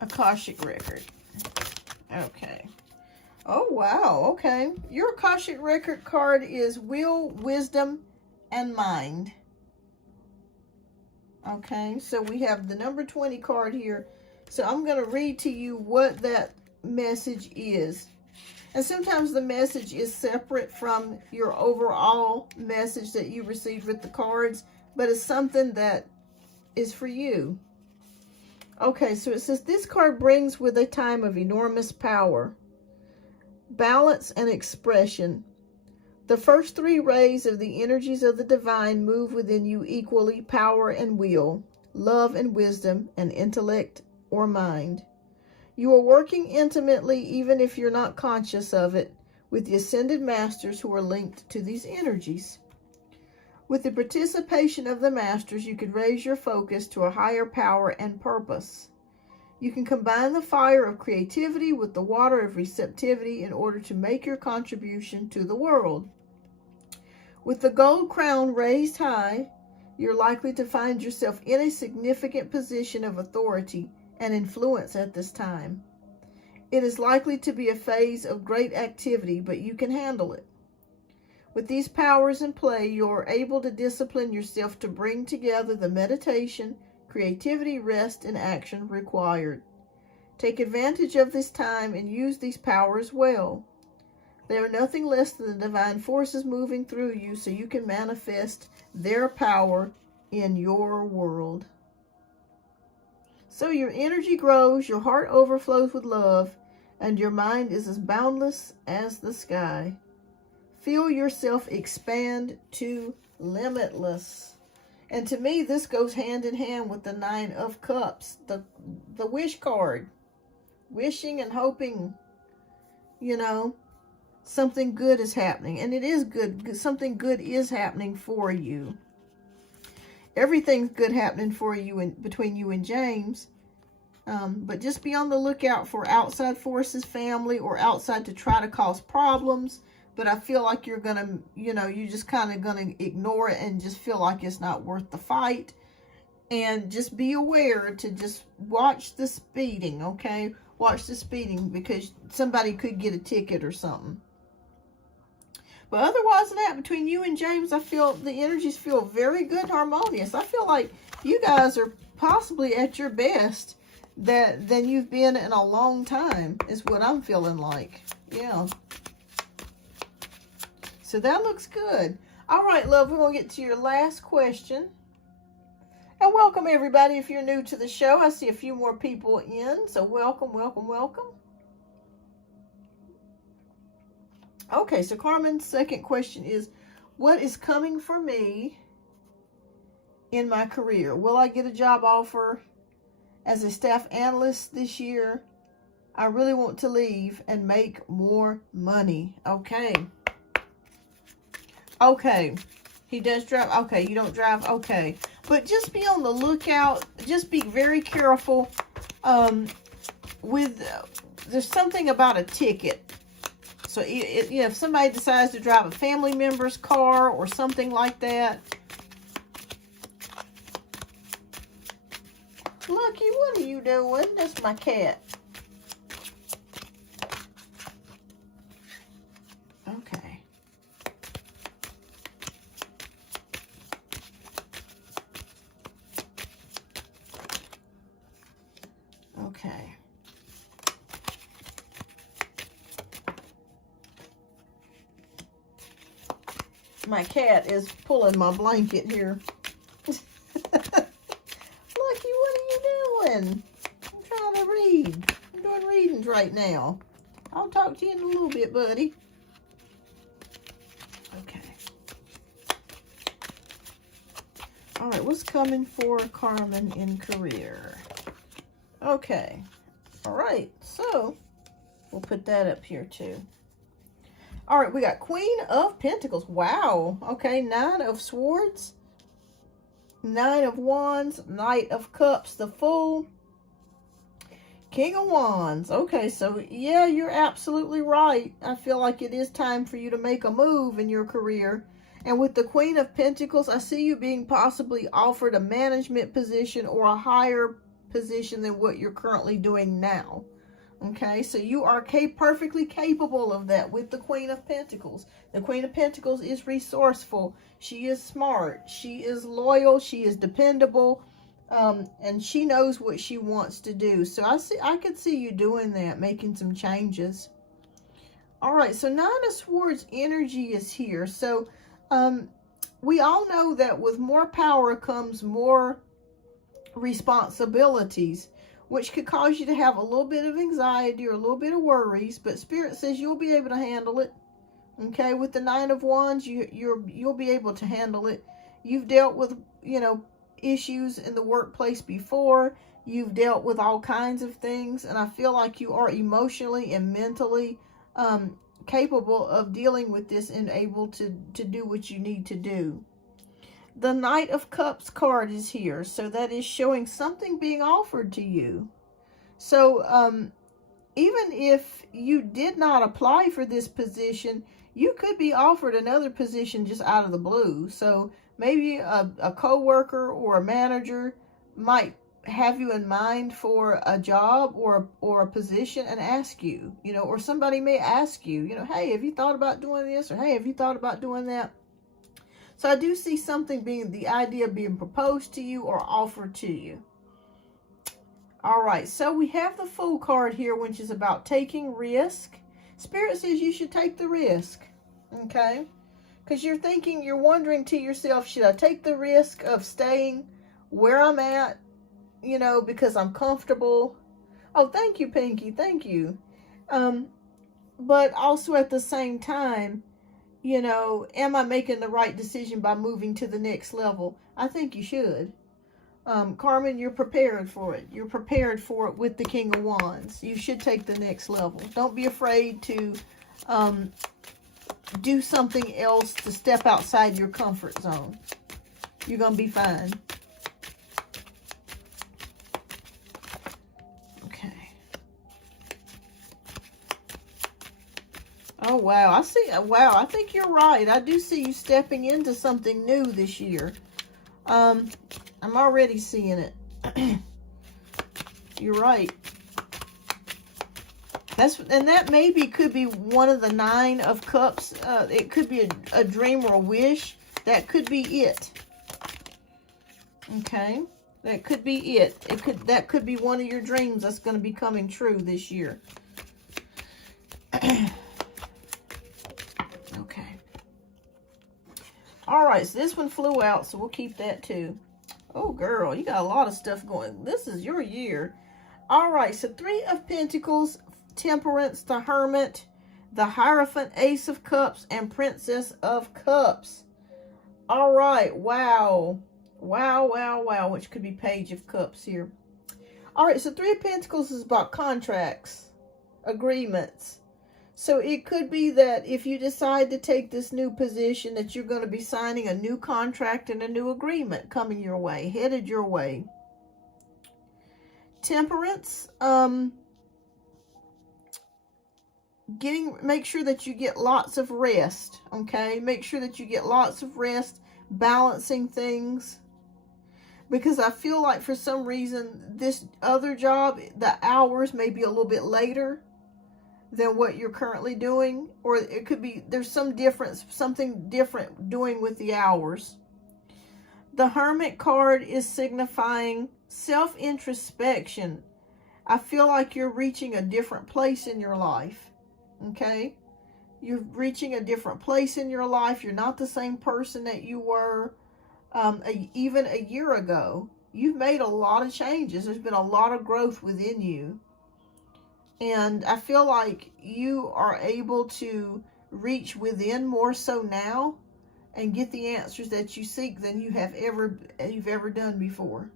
Akashic record. Okay. Oh, wow. Okay. Your Akashic record card is Will, Wisdom, and Mind. Okay. So we have the number 20 card here. So I'm going to read to you what that message is. And sometimes the message is separate from your overall message that you received with the cards, but it's something that is for you. Okay, so it says, this card brings with a time of enormous power, balance, and expression. The first three rays of the energies of the divine move within you equally: power and will, love and wisdom, and intellect or mind. You are working intimately, even if you're not conscious of it, with the ascended masters who are linked to these energies. With the participation of the masters, you could raise your focus to a higher power and purpose. You can combine the fire of creativity with the water of receptivity in order to make your contribution to the world. With the gold crown raised high, you're likely to find yourself in a significant position of authority and influence at this time. It is likely to be a phase of great activity, but you can handle it. With these powers in play, you are able to discipline yourself to bring together the meditation, creativity, rest, and action required. Take advantage of this time and use these powers well. They are nothing less than the divine forces moving through you so you can manifest their power in your world. So your energy grows, your heart overflows with love, and your mind is as boundless as the sky. Feel yourself expand to limitless. And to me, this goes hand in hand with the Nine of Cups, the wish card. Wishing and hoping, you know, something good is happening. And it is good. Something good is happening for you. Everything's good happening for you between you and James. But just be on the lookout for outside forces, family, or outside to try to cause problems. But I feel like you're going to, you're just kind of going to ignore it and just feel like it's not worth the fight. And just be aware to just watch the speeding, okay? Watch the speeding because somebody could get a ticket or something. But otherwise than that, between you and James, I feel the energies feel very good and harmonious. I feel like you guys are possibly at your best than you've been in a long time, is what I'm feeling like. Yeah. So that looks good. All right, love, we're going to get to your last question. And welcome, everybody. If you're new to the show, I see a few more people in. So welcome, welcome, welcome. Okay, so Carmen's second question is, what is coming for me in my career? Will I get a job offer as a staff analyst this year? I really want to leave and make more money. Okay. Okay. He does drive. Okay, you don't drive. Okay. But just be on the lookout. Just be very careful. There's something about a ticket. So, if somebody decides to drive a family member's car or something like that. Lucky, what are you doing? That's my cat. Okay. Okay. My cat is pulling my blanket here. Lucky, what are you doing? I'm trying to read. I'm doing readings right now. I'll talk to you in a little bit, buddy. Okay. All right, what's coming for Carmen in career? Okay. All right, so we'll put that up here too. All right, we got Queen of Pentacles. Wow. Okay, Nine of Swords, Nine of Wands, Knight of Cups, the Fool, King of Wands. Okay, so yeah, you're absolutely right. I feel like it is time for you to make a move in your career. And with the Queen of Pentacles, I see you being possibly offered a management position or a higher position than what you're currently doing now. Okay, so you are perfectly capable of that with the Queen of Pentacles. The Queen of Pentacles is resourceful. She is smart. She is loyal. She is dependable. And she knows what she wants to do. So I could see you doing that, making some changes. All right, so Nine of Swords energy is here. So we all know that with more power comes more responsibilities, which could cause you to have a little bit of anxiety or a little bit of worries, but Spirit says you'll be able to handle it. Okay, with the Nine of Wands, you'll be able to handle it. You've dealt with, issues in the workplace before. You've dealt with all kinds of things, and I feel like you are emotionally and mentally capable of dealing with this and able to do what you need to do. The Knight of Cups card is here, so that is showing something being offered to you. So even if you did not apply for this position, you could be offered another position just out of the blue. So maybe a co-worker or a manager might have you in mind for a job or a position and ask you, or somebody may ask you, hey, have you thought about doing this? Or hey, have you thought about doing that? So I do see something the idea being proposed to you or offered to you. All right, so we have the Fool card here, which is about taking risk. Spirit says you should take the risk, okay? Because you're wondering to yourself, should I take the risk of staying where I'm at, because I'm comfortable? Oh, thank you, Pinky, thank you. But also at the same time, am I making the right decision by moving to the next level? I think you should. Carmen, you're prepared for it. You're prepared for it with the King of Wands. You should take the next level. Don't be afraid to do something else, to step outside your comfort zone. You're going to be fine. Okay. Oh, wow. I think you're right. I do see you stepping into something new this year. I'm already seeing it. You're right. That maybe could be one of the Nine of Cups. It could be a dream or a wish. That could be it. Okay, that could be it. That could be one of your dreams that's going to be coming true this year. Okay. All right, so this one flew out, so we'll keep that too. Oh, girl, you got a lot of stuff going. This is your year. All right, so Three of Pentacles, Temperance, the Hermit, the Hierophant, Ace of Cups, and Princess of Cups. All right, wow. Wow, wow, wow, which could be Page of Cups here. All right, so Three of Pentacles is about contracts, agreements. So it could be that if you decide to take this new position, that you're going to be signing a new contract and a new agreement coming your way, headed your way. Temperance, make sure that you get lots of rest, okay? Make sure that you get lots of rest, balancing things. Because I feel like for some reason, this other job, the hours may be a little bit later than what you're currently doing, or it could be there's something different doing with the hours. The Hermit card is signifying self-introspection. I feel like you're reaching a different place in your life. Okay, you're reaching a different place in your life. You're not the same person that you were even a year ago. You've made a lot of changes. There's been a lot of growth within you. And I feel like you are able to reach within more so now and get the answers that you seek than you've ever done before.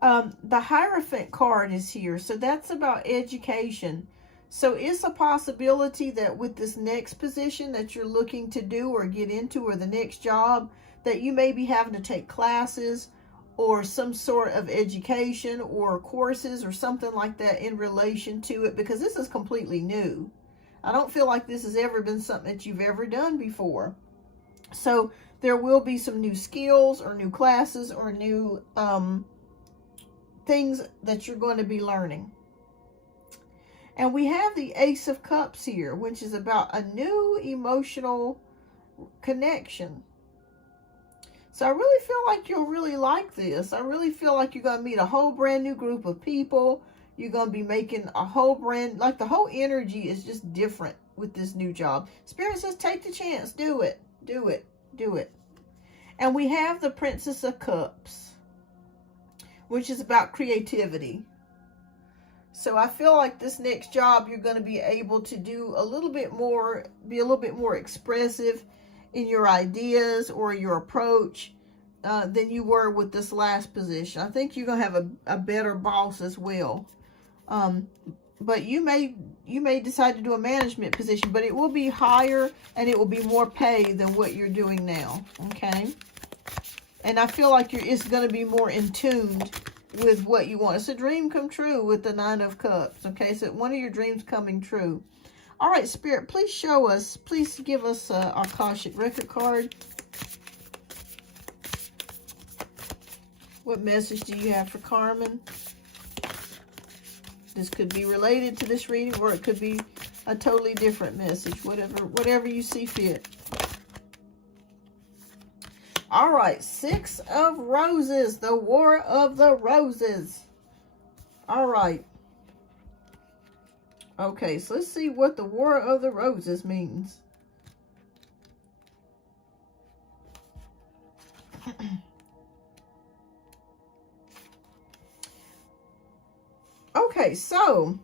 The Hierophant card is here. So that's about education. So it's a possibility that with this next position that you're looking to do or get into, or the next job, that you may be having to take classes or some sort of education or courses or something like that in relation to it, because this is completely new. I don't feel like this has ever been something that you've ever done before. So there will be some new skills or new classes or new things that you're going to be learning. And we have the Ace of Cups here, which is about a new emotional connection. So I really feel like you'll really like this. I really feel like you're going to meet a whole brand new group of people. You're going to be making a whole like the whole energy is just different with this new job. Spirit says, take the chance. Do it. Do it. Do it. And we have the Princess of Cups, which is about creativity. So I feel like this next job, you're going to be able to do a little bit more, be a little bit more expressive in your ideas or your approach than you were with this last position. I think you're going to have a better boss as well. But you may decide to do a management position, but it will be higher and it will be more pay than what you're doing now. Okay. And I feel like it's going to be more in tune with what you want. It's a dream come true with the Nine of Cups. Okay, so one of your dreams coming true. All right, Spirit, please show us. Please give us our Akashic record card. What message do you have for Carmen? This could be related to this reading, or it could be a totally different message. Whatever you see fit. All right, Six of Roses, the War of the Roses. All right. Okay, so let's see what the War of the Roses means. Okay, so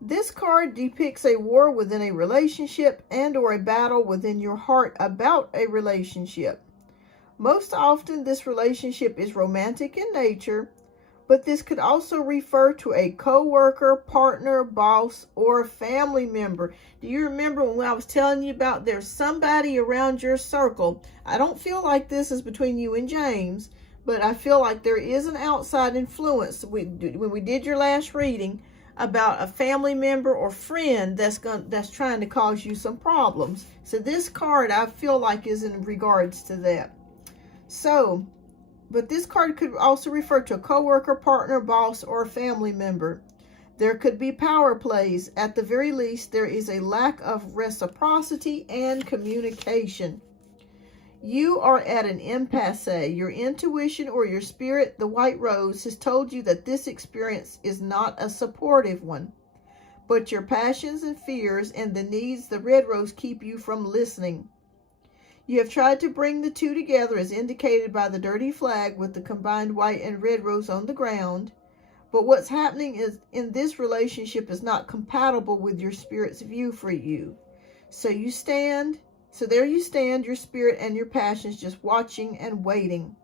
this card depicts a war within a relationship and or a battle within your heart about a relationship. Most often, this relationship is romantic in nature, but this could also refer to a co-worker, partner, boss, or family member. Do you remember when I was telling you about there's somebody around your circle? I don't feel like this is between you and James, but I feel like there is an outside influence. When we did your last reading about a family member or friend that's trying to cause you some problems. So this card, I feel like, is in regards to that. So, but this card could also refer to a coworker, partner, boss, or a family member. There could be power plays. At the very least, there is a lack of reciprocity and communication. You are at an impasse. Your intuition or your spirit, the White Rose, has told you that this experience is not a supportive one. But your passions and fears and the needs, the Red Rose, keep you from listening. You have tried to bring the two together as indicated by the dirty flag with the combined white and red rose on the ground. But what's happening is in this relationship is not compatible with your spirit's view for you. So there you stand, your spirit and your passions just watching and waiting.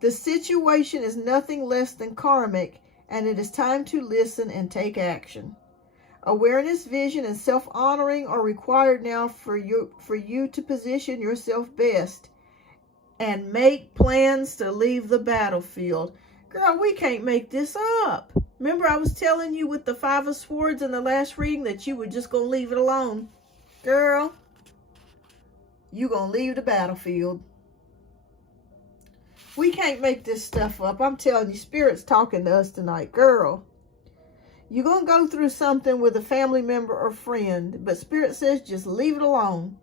The situation is nothing less than karmic, and it is time to listen and take action. Awareness, vision, and self-honoring are required now for you to position yourself best and make plans to leave the battlefield. Girl, we can't make this up. Remember I was telling you with the Five of Swords in the last reading that you were just going to leave it alone? Girl, you going to leave the battlefield. We can't make this stuff up. I'm telling you, Spirit's talking to us tonight. Girl, you're going to go through something with a family member or friend, but Spirit says just leave it alone.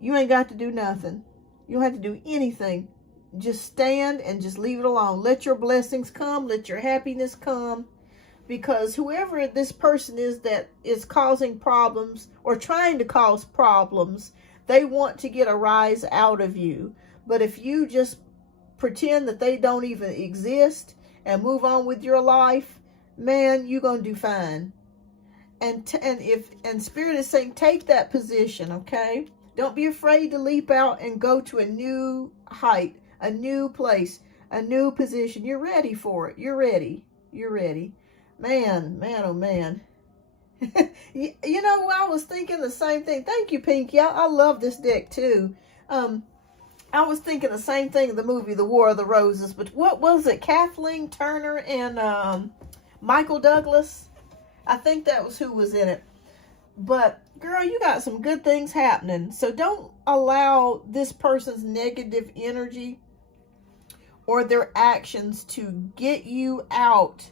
You ain't got to do nothing. You don't have to do anything. Just stand and just leave it alone. Let your blessings come. Let your happiness come. Because whoever this person is that is causing problems or trying to cause problems, they want to get a rise out of you. But if you just pretend that they don't even exist and move on with your life, man, you're going to do fine. And Spirit is saying, take that position, okay? Don't be afraid to leap out and go to a new height, a new place, a new position. You're ready for it. You're ready. You're ready. Man, oh man. You know, I was thinking the same thing. Thank you, Pinky. I love this deck too. I was thinking the same thing in the movie, The War of the Roses. But what was it? Kathleen Turner and Michael Douglas? I think that was who was in it. But, girl, you got some good things happening. So don't allow this person's negative energy or their actions to get you out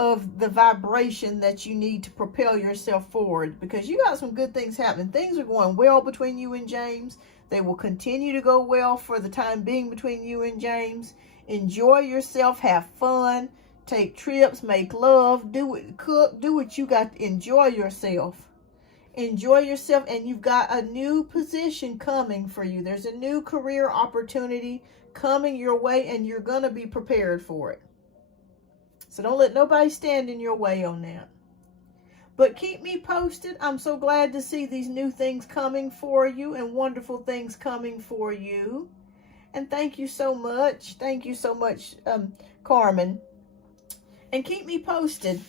of the vibration that you need to propel yourself forward, because you got some good things happening. Things are going well between you and James. They will continue to go well for the time being between you and James. Enjoy yourself, have fun, take trips, make love, do it, cook, do what you got to enjoy yourself. Enjoy yourself, and you've got a new position coming for you. There's a new career opportunity coming your way, and you're going to be prepared for it. So don't let nobody stand in your way on that. But keep me posted. I'm so glad to see these new things coming for you and wonderful things coming for you. And thank you so much. Thank you so much, Carmen. And keep me posted.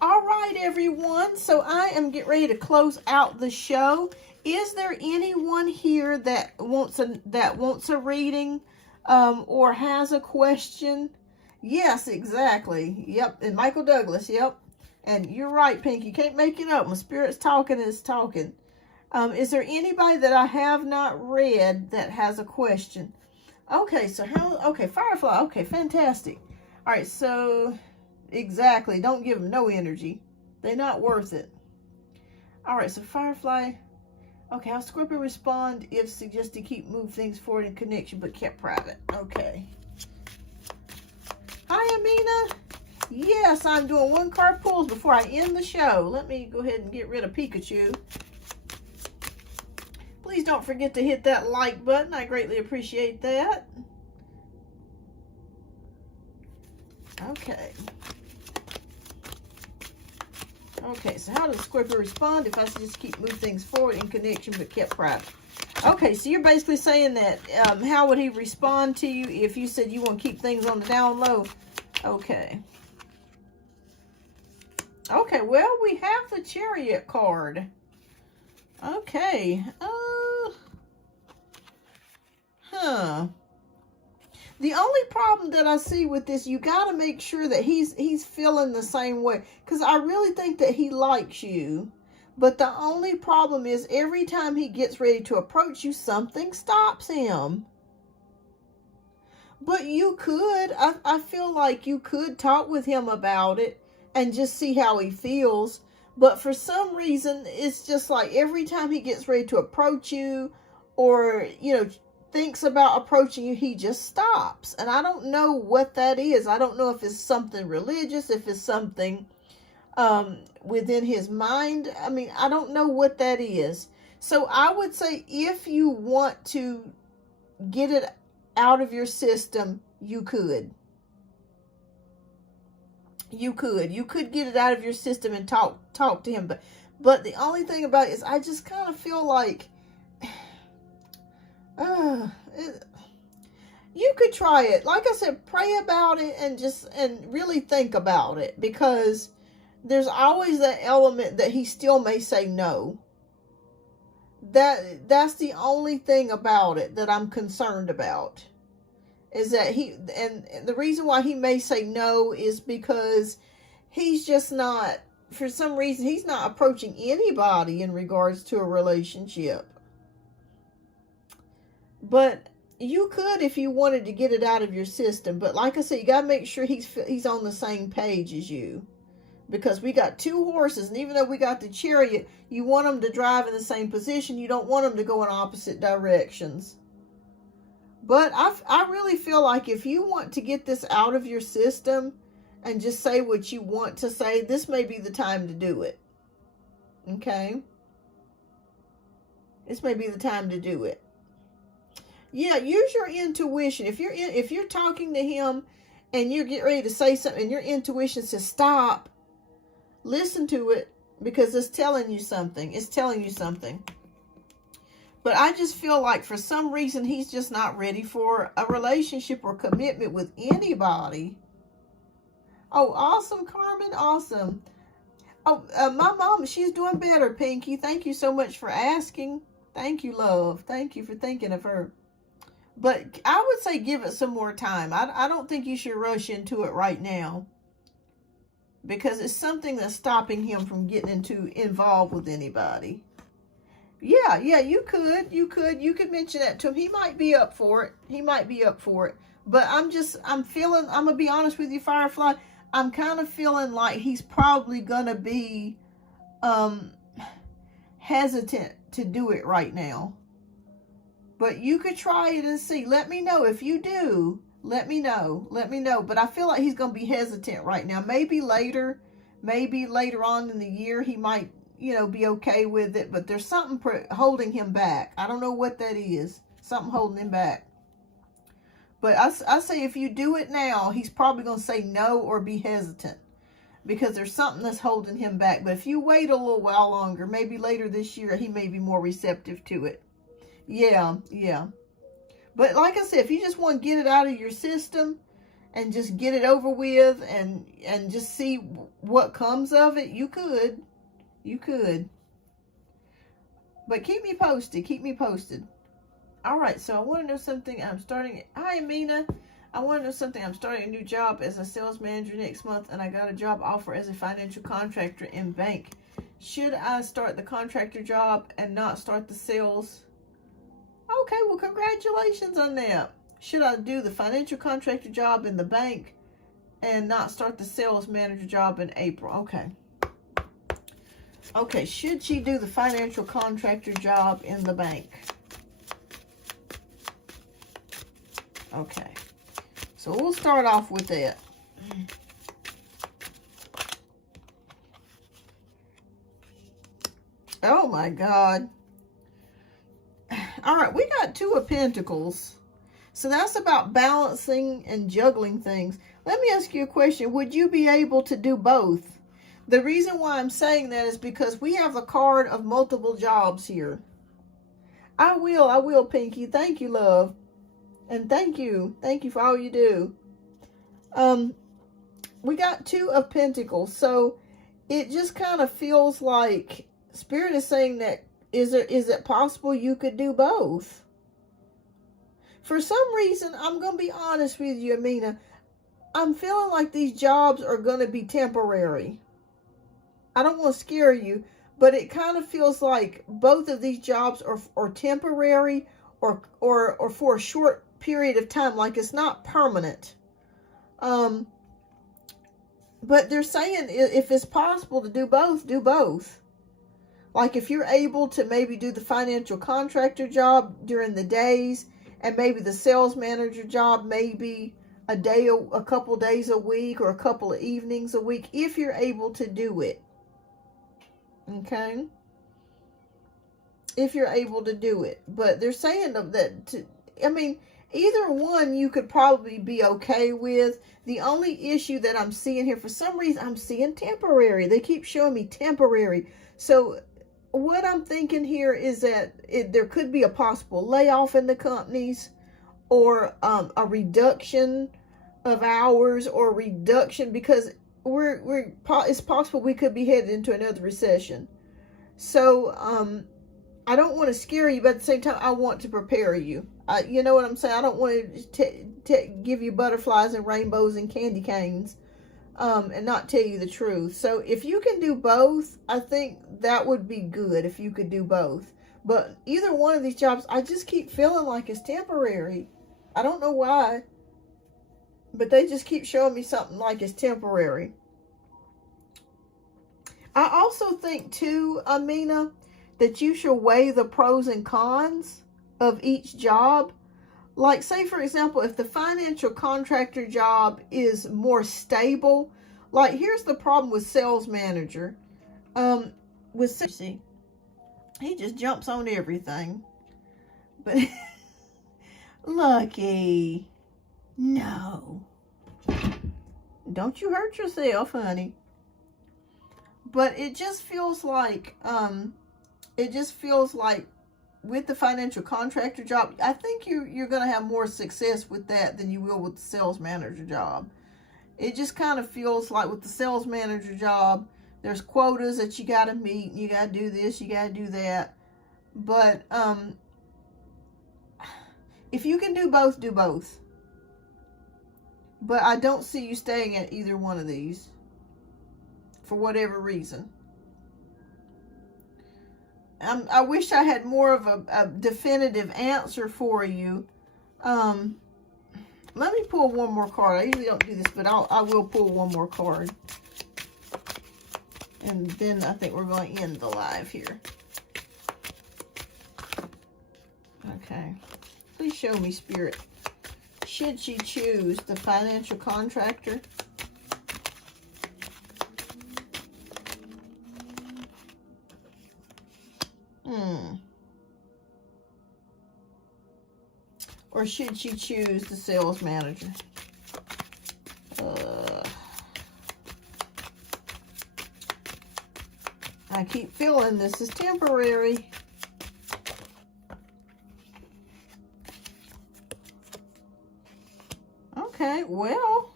All right, everyone. So I am getting ready to close out the show. Is there anyone here that wants a reading or has a question? Yes, exactly. Yep. And Michael Douglas. Yep. And you're right, Pink. You can't make it up. My spirit's talking is talking. Is there anybody that I have not read that has a question? Okay. So okay. Firefly. Okay. Fantastic. All right. So exactly. Don't give them no energy. They're not worth it. All right. So Firefly. Okay. How Scorpio respond if suggested to keep move things forward in connection but kept private? Okay. Hi, Amina. Yes, I'm doing 1 card pulls before I end the show. Let me go ahead and get rid of Pikachu. Please don't forget to hit that like button. I greatly appreciate that. Okay. Okay, so how does Scorpio respond if I just keep move things forward in connection but kept private? Okay, so you're basically saying that how would he respond to you if you said you want to keep things on the down low? Okay. Okay, well, we have the Chariot card. Okay. The only problem that I see with this, you got to make sure that he's feeling the same way. Because I really think that he likes you. But the only problem is every time he gets ready to approach you, something stops him. But you could, I feel like you could talk with him about it and just see how he feels. But for some reason, it's just like every time he gets ready to approach you or, you know, thinks about approaching you, he just stops. And I don't know what that is. I don't know if it's something religious, if it's something within his mind. I mean, I don't know what that is. So I would say if you want to get it out of your system, you could. You could get it out of your system and talk to him. But the only thing about it is I just kind of feel like you could try it. Like I said, pray about it and really think about it, because there's always that element that he still may say no. That's the only thing about it that I'm concerned about, is that and the reason why he may say no is because he's just not, for some reason, he's not approaching anybody in regards to a relationship. But you could if you wanted to get it out of your system. But like I said, you got to make sure he's on the same page as you. Because we got 2 horses, and even though we got the Chariot, you want them to drive in the same position. You don't want them to go in opposite directions. But I really feel like if you want to get this out of your system and just say what you want to say, this may be the time to do it. Okay? This may be the time to do it. Yeah, use your intuition. If you're talking to him and you get ready to say something and your intuition says stop, listen to it, because it's telling you something. It's telling you something. But I just feel like for some reason he's just not ready for a relationship or commitment with anybody. Oh, awesome, Carmen. Awesome. Oh, my mom, she's doing better, Pinky. Thank you so much for asking. Thank you, love. Thank you for thinking of her. But I would say give it some more time. I don't think you should rush into it right now, because it's something that's stopping him from getting involved with anybody. Yeah, you could mention that to him. He might be up for it. But I'm going to be honest with you, Firefly. I'm kind of feeling like he's probably going to be hesitant to do it right now. But you could try it and see. Let me know if you do. Let me know. Let me know. But I feel like he's going to be hesitant right now. Maybe later on in the year he might, you know, be okay with it. But there's something holding him back. I don't know what that is. Something holding him back. But I say if you do it now, he's probably going to say no or be hesitant. Because there's something that's holding him back. But if you wait a little while longer, maybe later this year, he may be more receptive to it. Yeah. But like I said, if you just want to get it out of your system and just get it over with and just see what comes of it, you could. You could. But keep me posted. Keep me posted. All right, so I want to know something. Hi, Amina. I want to know something. I'm starting a new job as a sales manager next month, and I got a job offer as a financial contractor in bank. Should I start the contractor job and not start the sales? Okay, well, congratulations on that. Should I do the financial contractor job in the bank and not start the sales manager job in April? Okay. Okay, should she do the financial contractor job in the bank? Okay. So we'll start off with that. Oh my God. All right, we got 2 of Pentacles. So that's about balancing and juggling things. Let me ask you a question. Would you be able to do both? The reason why I'm saying that is because we have the card of multiple jobs here. I will, Pinky. Thank you, love. And thank you for all you do. We got 2 of Pentacles, so it just kind of feels like Spirit is saying that is it possible you could do both? For some reason, I'm going to be honest with you, Amina. I'm feeling like these jobs are going to be temporary. I don't want to scare you, but it kind of feels like both of these jobs are temporary or for a short period of time, like it's not permanent. But they're saying if it's possible to do both, do both. Like if you're able to maybe do the financial contractor job during the days and maybe the sales manager job maybe a couple days a week or a couple of evenings a week, if you're able to do it. Okay? If you're able to do it. But they're saying that, either one you could probably be okay with. The only issue that I'm seeing here, for some reason, I'm seeing temporary. They keep showing me temporary. So what I'm thinking here is that there could be a possible layoff in the companies or a reduction of hours or reduction because it's possible we could be headed into another recession. So I don't want to scare you, but at the same time, I want to prepare you. You know what I'm saying? I don't want to give you butterflies and rainbows and candy canes and not tell you the truth. So if you can do both, I think that would be good if you could do both. But either one of these jobs, I just keep feeling like it's temporary. I don't know why, but they just keep showing me something like it's temporary. I also think too, Amina, that you should weigh the pros and cons of each job. Like, say, for example, if the financial contractor job is more stable, like, here's the problem with sales manager. See, he just jumps on everything. But, Lucky, no. Don't you hurt yourself, honey. But it just feels like, with the financial contractor job, I think you're going to have more success with that than you will with the sales manager job. It just kind of feels like with the sales manager job, there's quotas that you got to meet. You got to do this, you got to do that. But if you can do both, do both. But I don't see you staying at either one of these for whatever reason. I wish I had more of a definitive answer for you. let me pull one more card. I usually don't do this, but I will pull one more card. And then I think we're going to end the live here. Okay. Please show me, Spirit. Should she choose the financial contractor? Or should she choose the sales manager? I keep feeling this is temporary. Okay, well,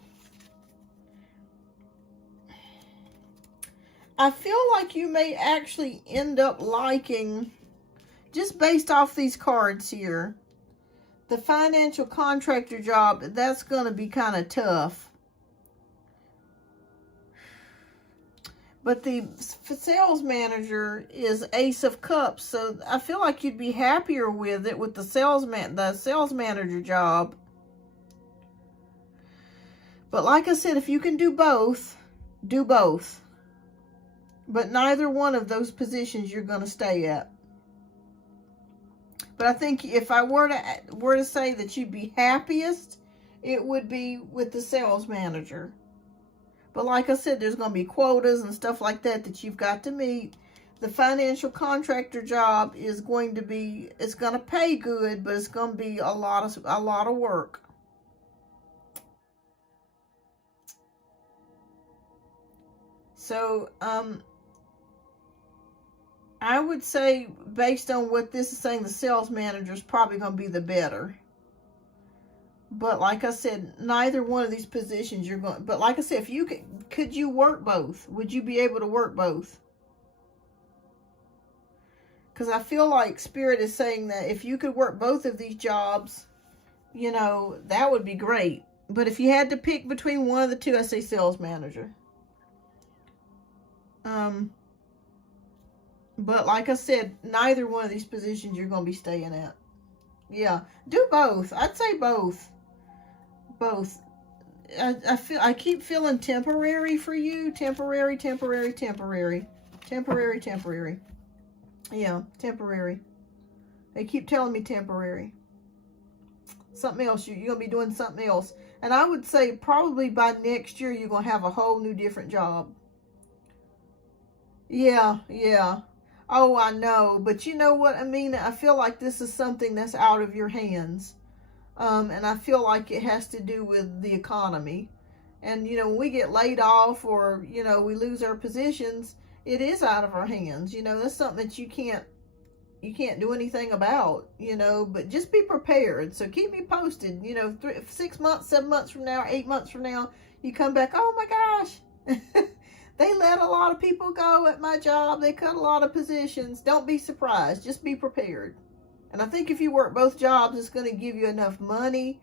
I feel like you may actually end up liking, just based off these cards here, the financial contractor job. That's going to be kind of tough. But the sales manager is Ace of Cups, so I feel like you'd be happier with it with the sales manager job. But like I said, if you can do both, do both. But neither one of those positions you're going to stay at. But I think if I were to say that you'd be happiest, it would be with the sales manager. But like I said, there's going to be quotas and stuff like that that you've got to meet. The financial contractor job is going to be, it's going to pay good, but it's going to be a lot of work. So, I would say, based on what this is saying, the sales manager is probably going to be the better. But like I said, neither one of these positions you're going... But like I said, if you could you work both? Would you be able to work both? Because I feel like Spirit is saying that if you could work both of these jobs, you know, that would be great. But if you had to pick between one of the two, I say sales manager. But like I said, neither one of these positions you're going to be staying at. Yeah, do both. I'd say both. Both. I keep feeling temporary for you. Temporary. Yeah, temporary. They keep telling me temporary. Something else. You're going to be doing something else. And I would say probably by next year, you're going to have a whole new different job. Yeah. Oh, I know. But you know what I mean? I feel like this is something that's out of your hands. And I feel like it has to do with the economy. And, you know, when we get laid off or, you know, we lose our positions, it is out of our hands. You know, that's something that you can't do anything about, you know, but just be prepared. So keep me posted, you know, 6 months, 7 months from now, 8 months from now, you come back, oh my gosh, they let a lot of people go at my job. They cut a lot of positions. Don't be surprised. Just be prepared. And I think if you work both jobs, it's going to give you enough money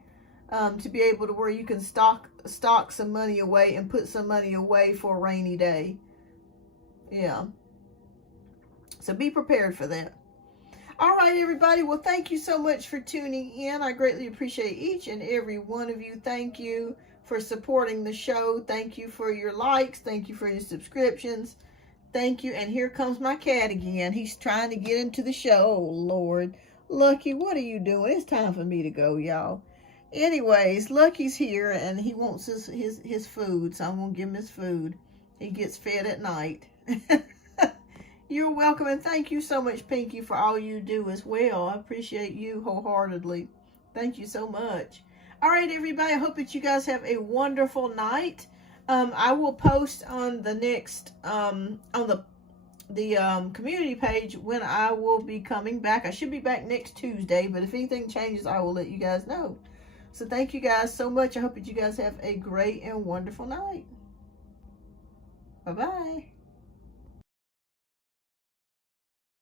to be able to where you can stock some money away and put some money away for a rainy day. Yeah. So be prepared for that. All right, everybody. Well, thank you so much for tuning in. I greatly appreciate each and every one of you. Thank you for supporting the show. Thank you for your likes. Thank you for your subscriptions. Thank you. And here comes my cat again. He's trying to get into the show. Oh, Lord. Lucky, what are you doing? It's time for me to go, y'all. Anyways, Lucky's here, and he wants his food, so I'm going to give him his food. He gets fed at night. You're welcome, and thank you so much, Pinky, for all you do as well. I appreciate you wholeheartedly. Thank you so much. All right, everybody, I hope that you guys have a wonderful night. I will post on the next, on the community page when I will be coming back. I should be back next Tuesday, but if anything changes, I will let you guys know. So thank you guys so much. I hope that you guys have a great and wonderful night. Bye-bye.